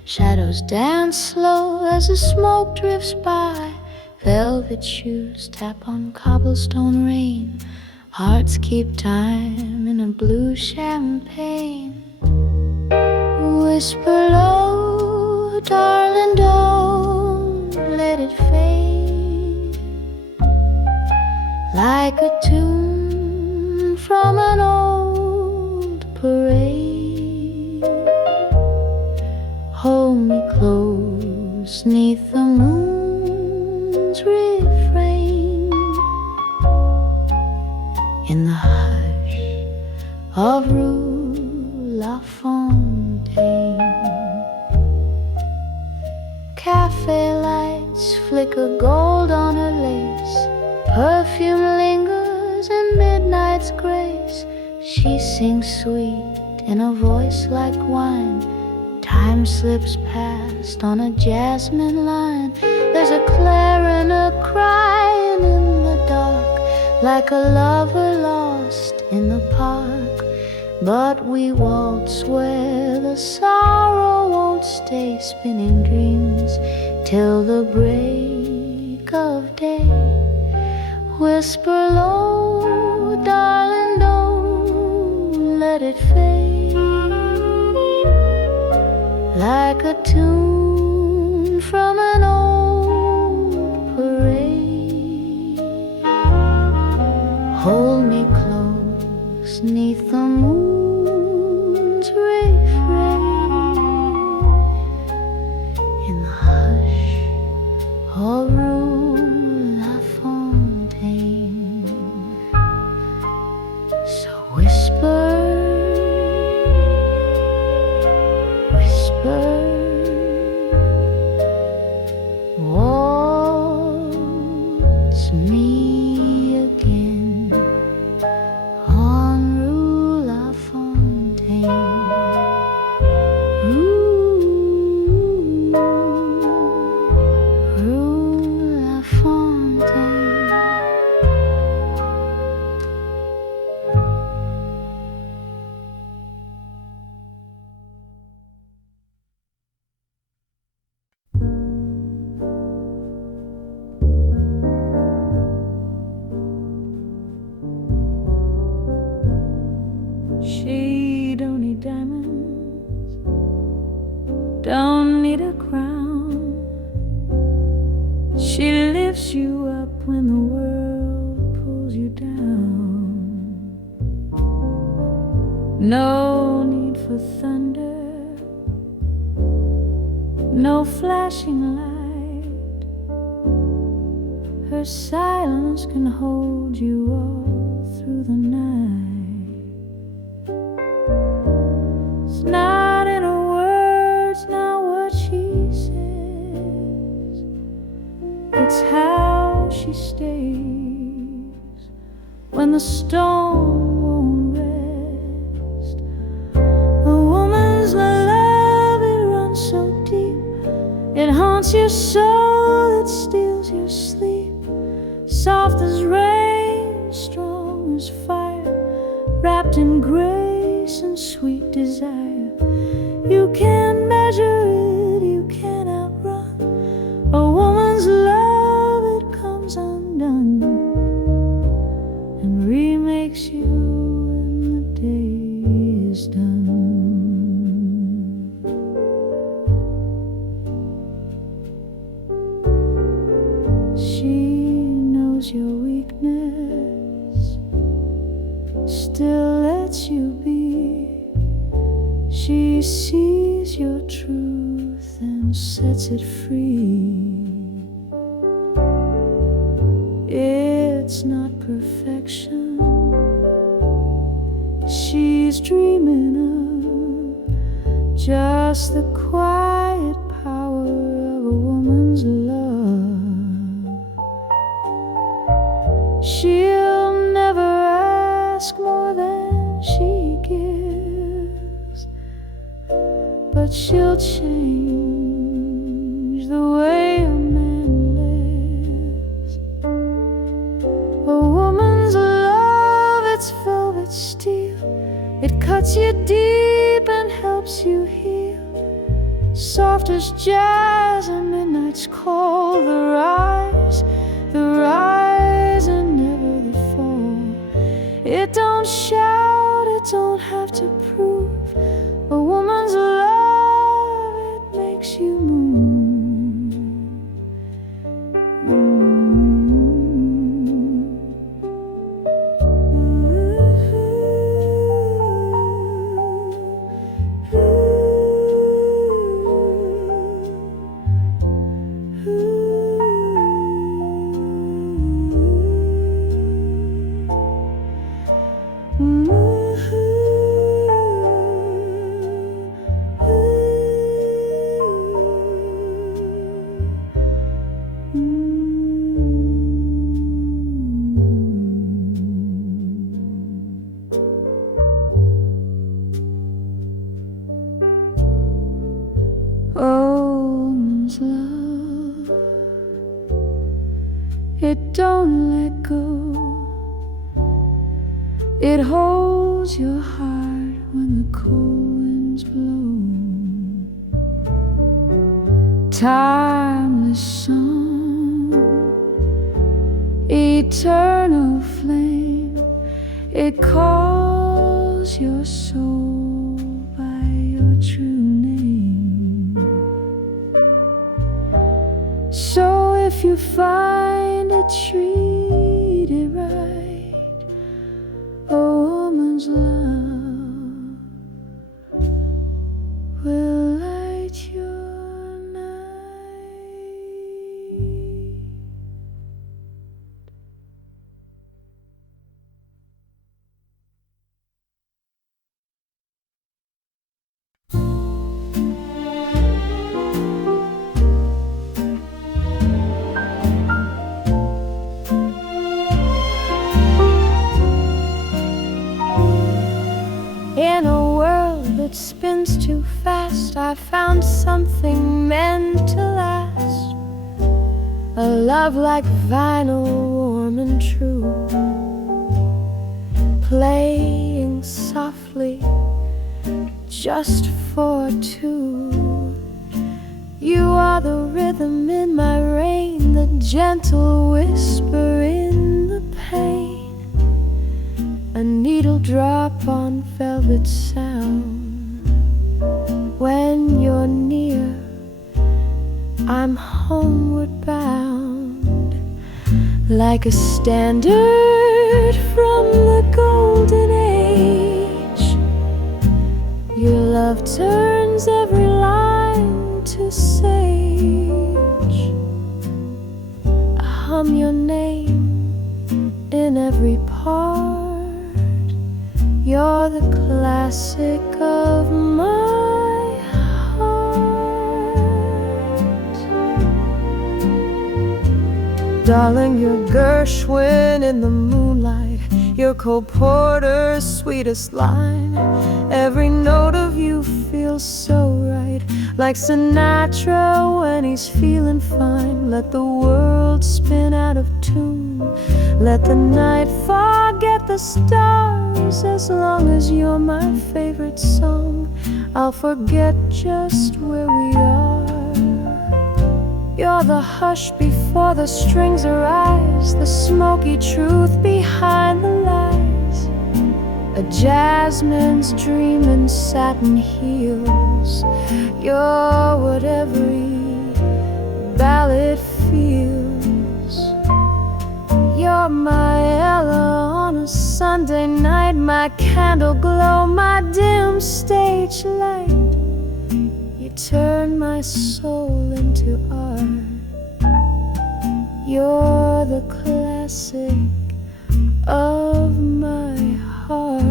shadows dance slow as the smoke drifts by. Velvet shoes tap on cobblestone rain. Hearts keep time in a blue champagne. Whisper low, darling, don't let it fade like a tune from an old parade. Hold me close 'neath the moon's refrain, in the hush of Rue Lafontaine. Café lights flicker gold on her lace, perfume lingers in midnight's grace. She sings sweet in a voice like wine. Time slips past on a jasmine line. There's a clarinet crying in the dark, like a lover lost in the park. But we waltz where the sorrow won't stay, spinning dreams till the break of day. Whisper low, darling, don't let it fade like a tune from an old parade. Hold me close 'neath the moon's refrain, in the hush of Rue Lafontaine. So whisper, waltz me again on Rue Lafontaine. Rue Lafontaine. She don't need diamonds, don't need a crown. She lifts you up when the world pulls you down. No need for thunder, no flashing light. Her silence can hold you all through the night. It's not in her words, not what she says, it's how she stays when the storm won't rest. A woman's love, it runs so deep, it haunts your soul, it steals your sleep. Soft as rain, strong as fire, wrapped in grace and sweet desire. You can't measure it, you can't outrun a woman's love. It comes undone and remakes you when the day is done. She knows your weakness, still lets you be. She sees your truth and sets it free. It's not perfection she's dreaming of, just the quiet power of a woman's love. She'll never ask more than she gives, but she'll change the way a man lives. A woman's love, it's velvet steel, it cuts you deep and helps you heal. Soft as jazz and midnight's call, the rise and never the fall. It don't shout, it don't have to prove. A woman's love, it makes you move. it don't let go. It holds your heart when the cold winds blow. Timeless song, eternal flame, it calls your soul by your true name. So if you find it, treat it right. A woman's love will light your night. In a world that spins too fast, I found something meant to last. A love like vinyl, warm and true, playing softly just for two. You are the rhythm in my rain, the gentle whisper in the pain. A needle drop on velvet sound. When you're near, I'm homeward bound, like a standard from the golden age. Your love turns every line to sage. I hum your name in every part. You're the classic of my heart. Darling, you're Gershwin in the moonlight. You're Cole Porter's sweetest line. Every note of you feels so right, like Sinatra when he's feeling fine. Let the world spin out of tune, let the night forget the stars. As long as you're my favorite song, I'll forget just where we are. You're the hush before the strings arise, the smoky truth behind the lies. A jasmine's dream in satin heels. You're what every ballad feels. You're my Ella on a Sunday night, my candle glow, my dim stage light. You turn my soul into art. You're the classic of my heart.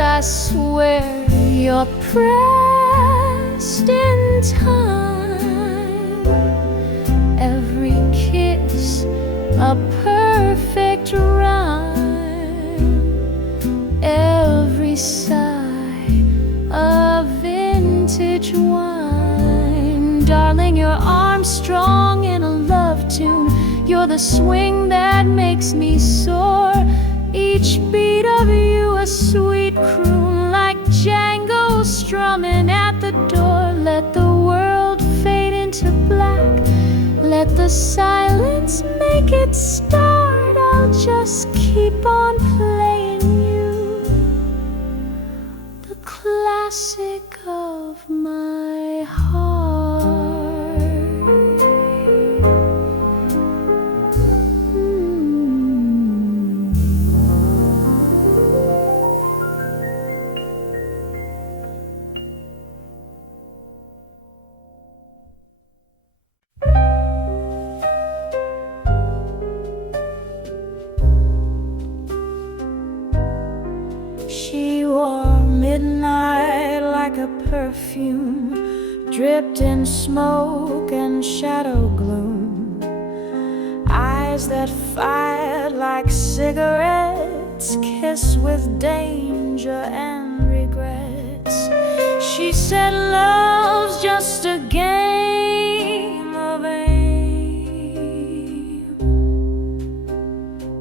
I swear you're pressed in time. Every kiss a perfect rhyme. Every sigh a vintage wine. Darling, you're Armstrong in a love tune. You're the swing that makes me soar. Each beat of you a sweet croon, like Django strumming at the door. Let the world fade into black, let the silence make it start. I'll just keep on playing you, the classic of my heart. smoke and shadow gloom, eyes that fired like cigarettes, kiss with danger and regrets. She said love's just a game of aim,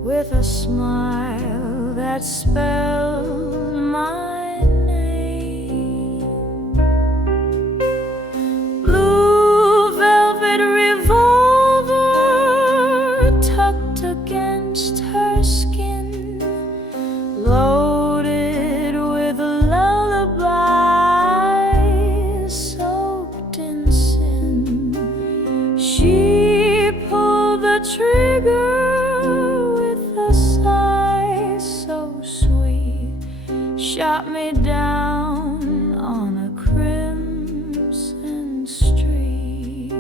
with a smile that spelled my name. Blue velvet revolver tucked against her skin, loaded with lullabies soaked in sin. She pulled the trigger with a sigh so sweet, shot me down on a crimson street.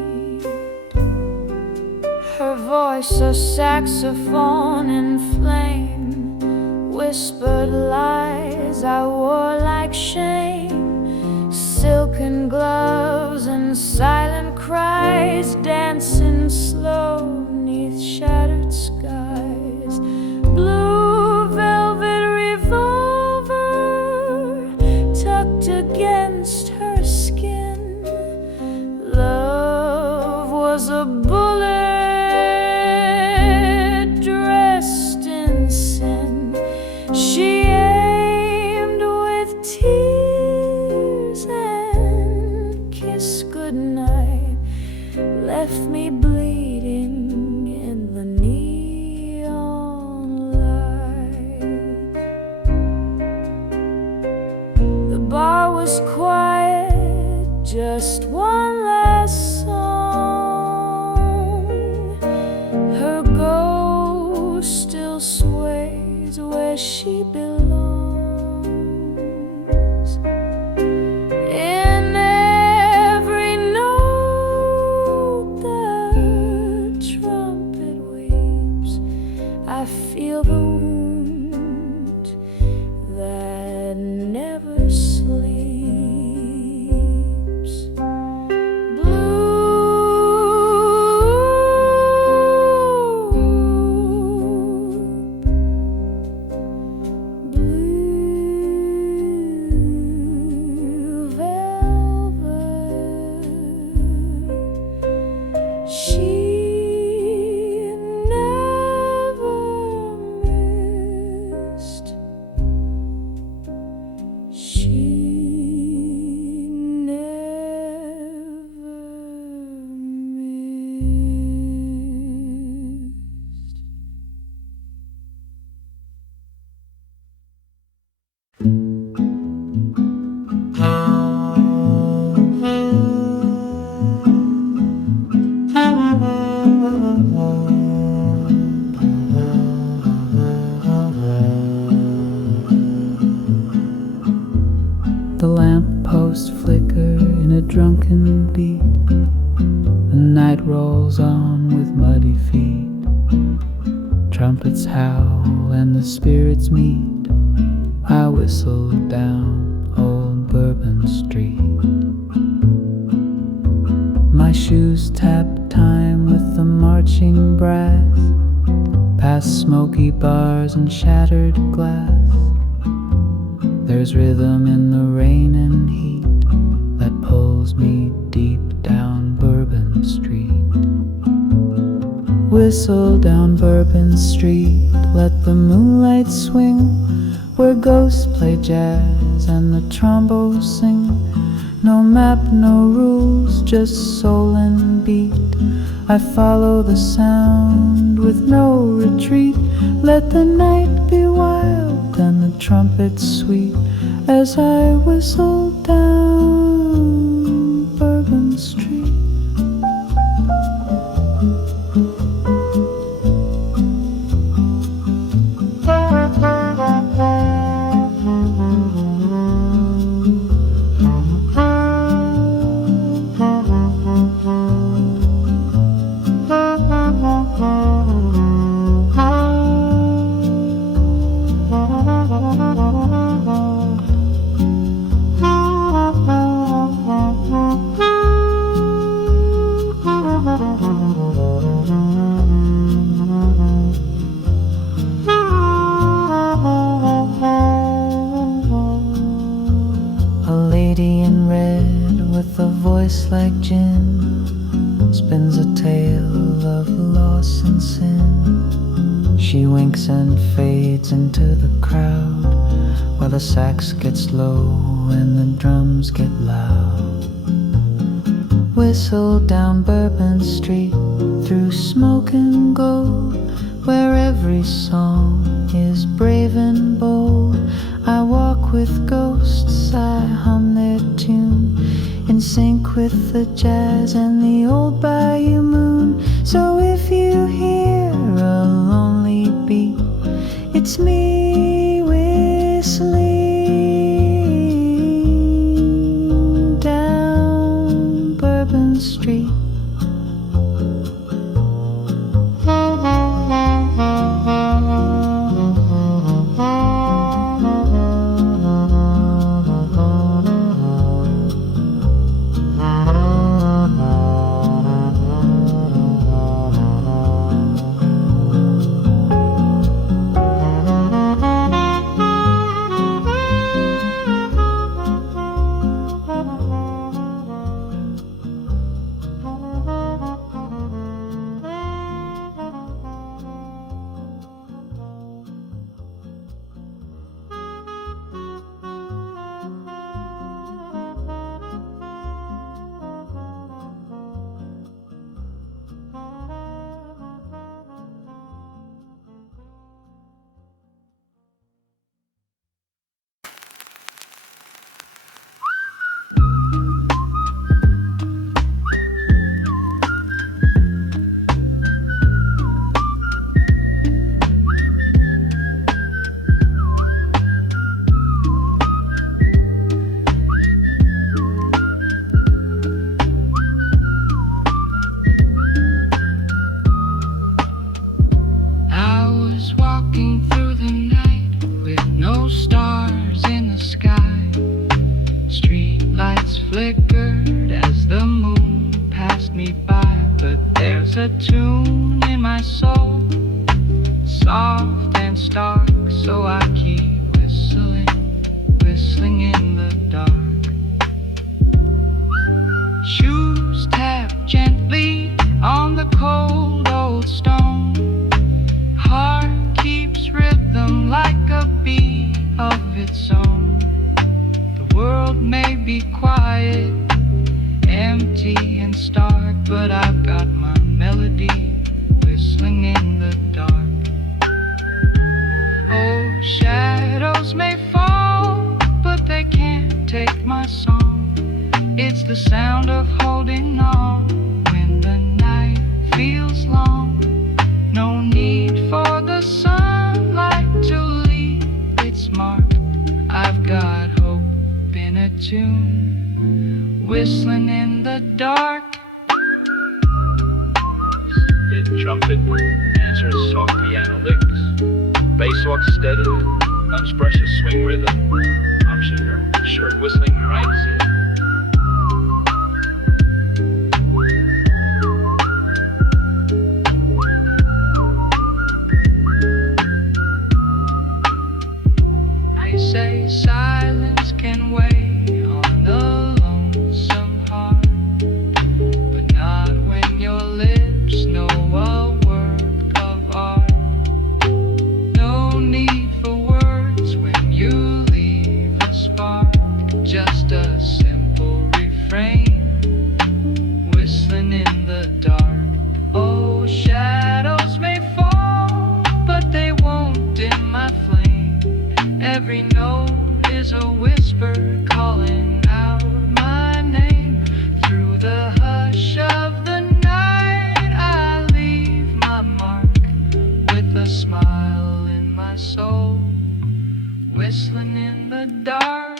Her voice a saxophone in flame, whispered lies I wore like shame, silken gloves and silent cries, dancing slow 'neath shattered skies. Blue velvet revolver tucked against her skin, love was a bullet dressed in sin. She aimed with tears and kissed goodnight, left me bleeding in the neon light. The bar was quiet, just one last song. Her ghost still sways where she belongs. In every note the trumpet weeps, I feel the wound that never sleeps. Blue velvet, she never missed. She never missed. The lampposts flicker in a drunken beat. The night rolls on with muddy feet. Trumpets howl and the spirits meet. I whistle down old Bourbon Street. My shoes tap time with the marching brass, past smoky bars and shattered glass. There's rhythm in the rain and heat that pulls me deep down Bourbon Street. Whistle down Bourbon Street, let the moonlight swing, where ghosts play jazz and the trombos sing. No map, no rules, just soul and beat. I follow the sound with no retreat. Let the night be wild and the trumpets sweet, as I whistle down Bourbon Street. spins a tale of loss and sin. She winks and fades into the crowd, while the sax gets low and the drums get loud. Whistle down Bourbon Street through smoke and gold, where every song is brave and bold. I walk with ghosts, I hum their tune, in sync with the jazz and the old bayou moon. So if you hear a lonely beat, it's me whistling down Bourbon Street. Whistling in the dark. Hit trumpet answers soft piano licks. Bass walks steady, lunch brushes swing rhythm. I'm sure whistling right here. They say silence can weigh on the lonesome heart, but not when your lips know a work of art. No need for words when you leave a spark, just a simple refrain, whistling in the dark. Oh, shadows may fall, but they won't dim my flame. Every note is a whisper calling out my name. Through the hush of the night I leave my mark, with a smile in my soul, whistling in the dark.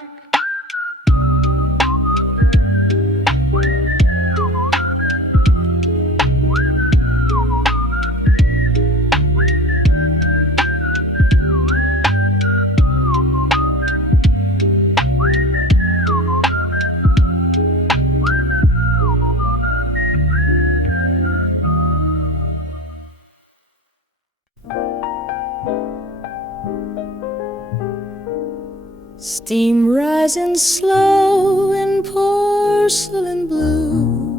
Steam rising slow in porcelain blue,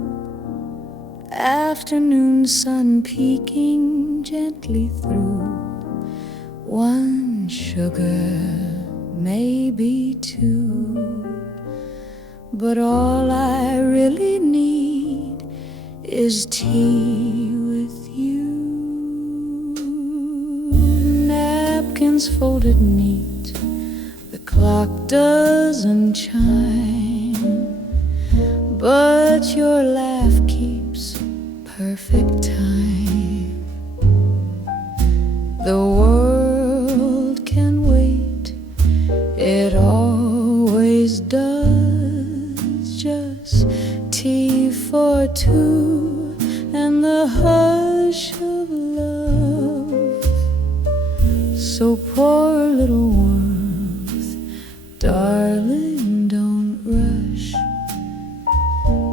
afternoon sun peeking gently through. One sugar, maybe two, but all I really need is tea with you. Napkins folded neat, the clock doesn't chime, but your laugh keeps perfect time. The world can wait, it always does. Just tea for two and the hush of love. So pour a little warmth, darling, don't rush.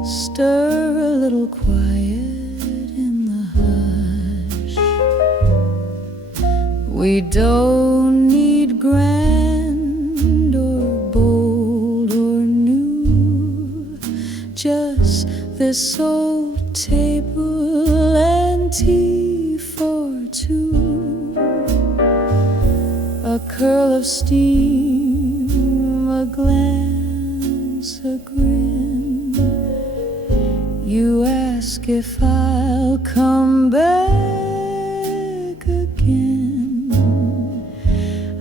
Stir a little quiet in the hush. We don't need grand or bold or new, just this old table and tea for two. A curl of steam, a glance, a grin. You ask if I'll come back again.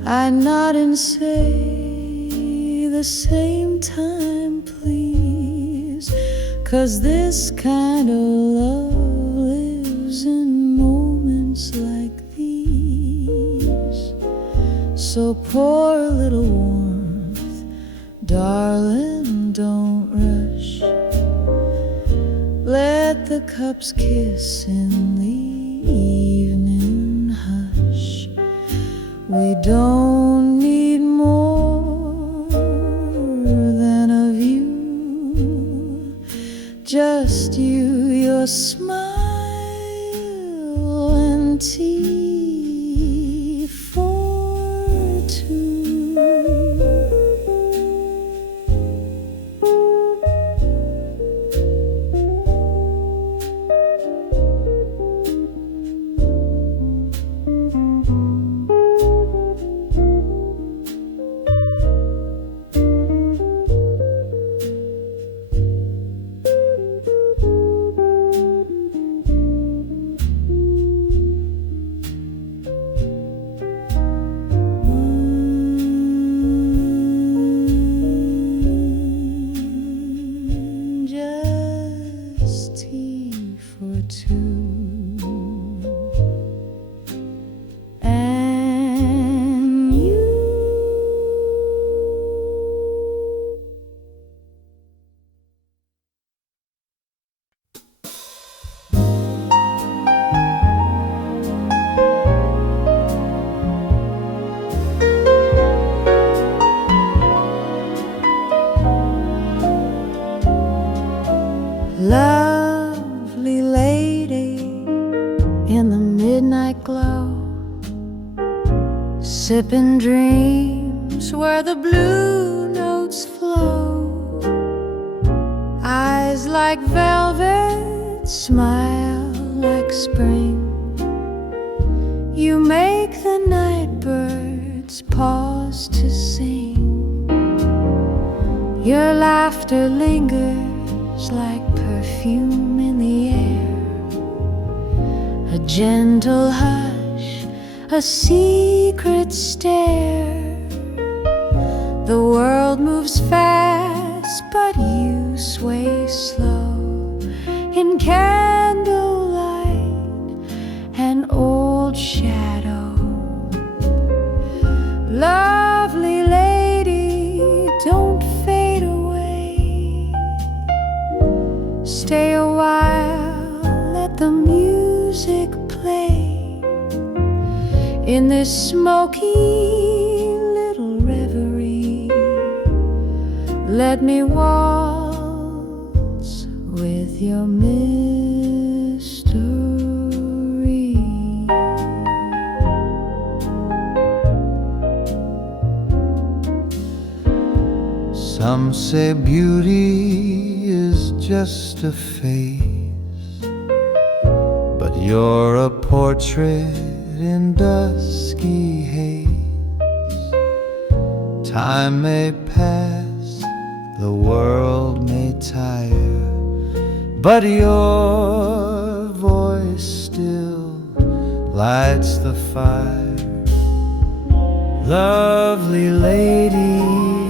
I nod and say the same time, please, 'cause this kind of love lives in moments like these. So pour a little warmth, darling, don't rush. Let the cups kiss in the evening hush. We don't need more than a view, just you, your smile, and tea for two. Lovely lady in the midnight glow, sipping dreams where the blue notes flow. Eyes like velvet, smile like spring. You make the night birds pause to sing. Your laughter lingers like perfume in the air, a gentle hush, a secret stare. The world moves fast, but you sway slow in candlelight, an old shadow. Lovely lady, don't fade away. Stay a while, let the music play. In this smoky little reverie, let me waltz with your mystery. Some say beauty is just a phase, You're a portrait in dusky haze. Time may pass, the world may tire, but your voice still lights the fire. Lovely lady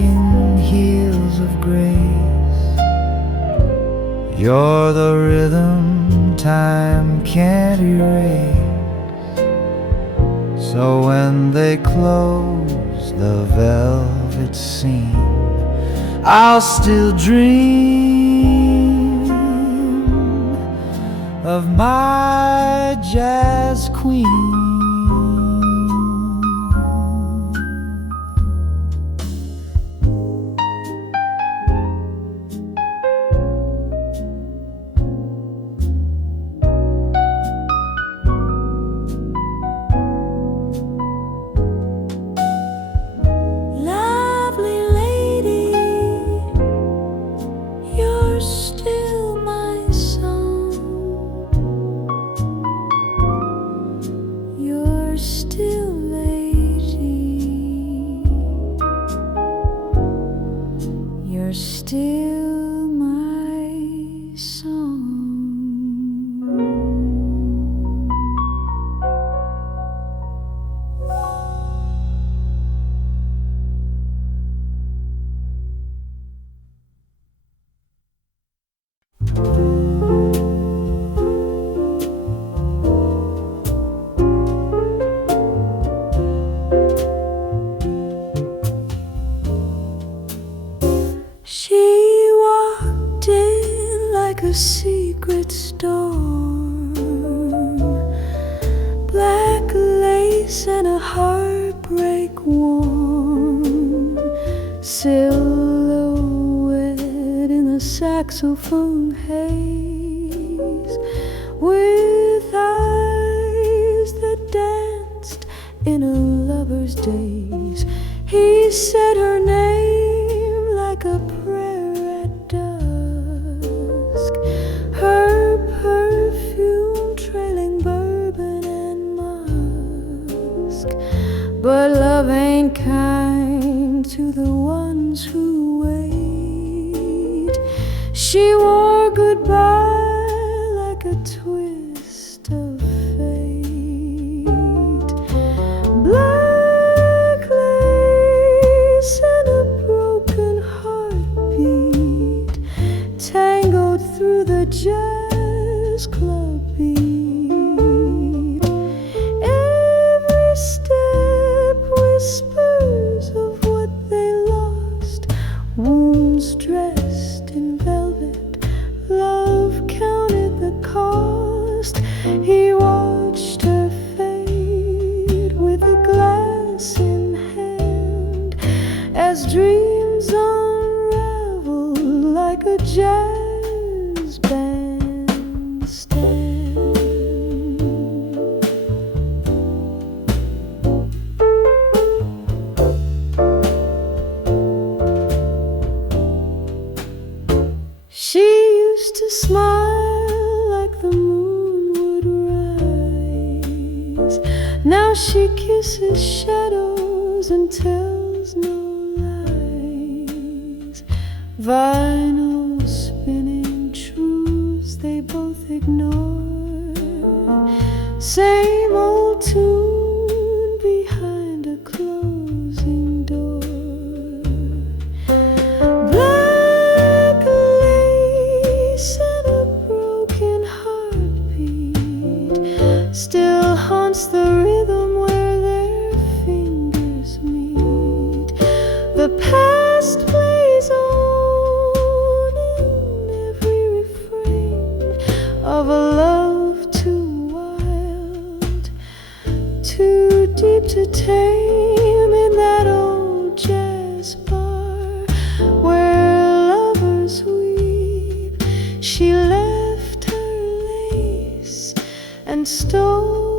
in heels of grace, you're the rhythm time can't erase. So when they close the velvet seam, I'll still dream of my jazz queen. Secret storm, black lace and a heartbreak warm silhouette in the saxophone haze, with eyes that danced in a lover's daze. He said her name like a prayer at dusk, her perfume trailing bourbon and musk. But love ain't kind to the ones who wait. She wore goodbye like a twist of fate. Black lace and a broken heartbeat tangled through the jazz club beat. Every step whispers of what they lost, wounds dressed in velvet. Love counted the cost. He watched her fade with a glass in hand, as dreams unravel like a jazz band stand. She used to smile like the moon would rise. Now she kisses shadows and tells no lies. Vinyl spinning truths they both ignore. Same old tune behind a closing door. Black lace and a broken heartbeat still haunts the rhythm where their fingers meet. The past plays on in every refrain of a love too wild, too deep to tame, in that old jazz bar where lovers weep. She left her lace and stole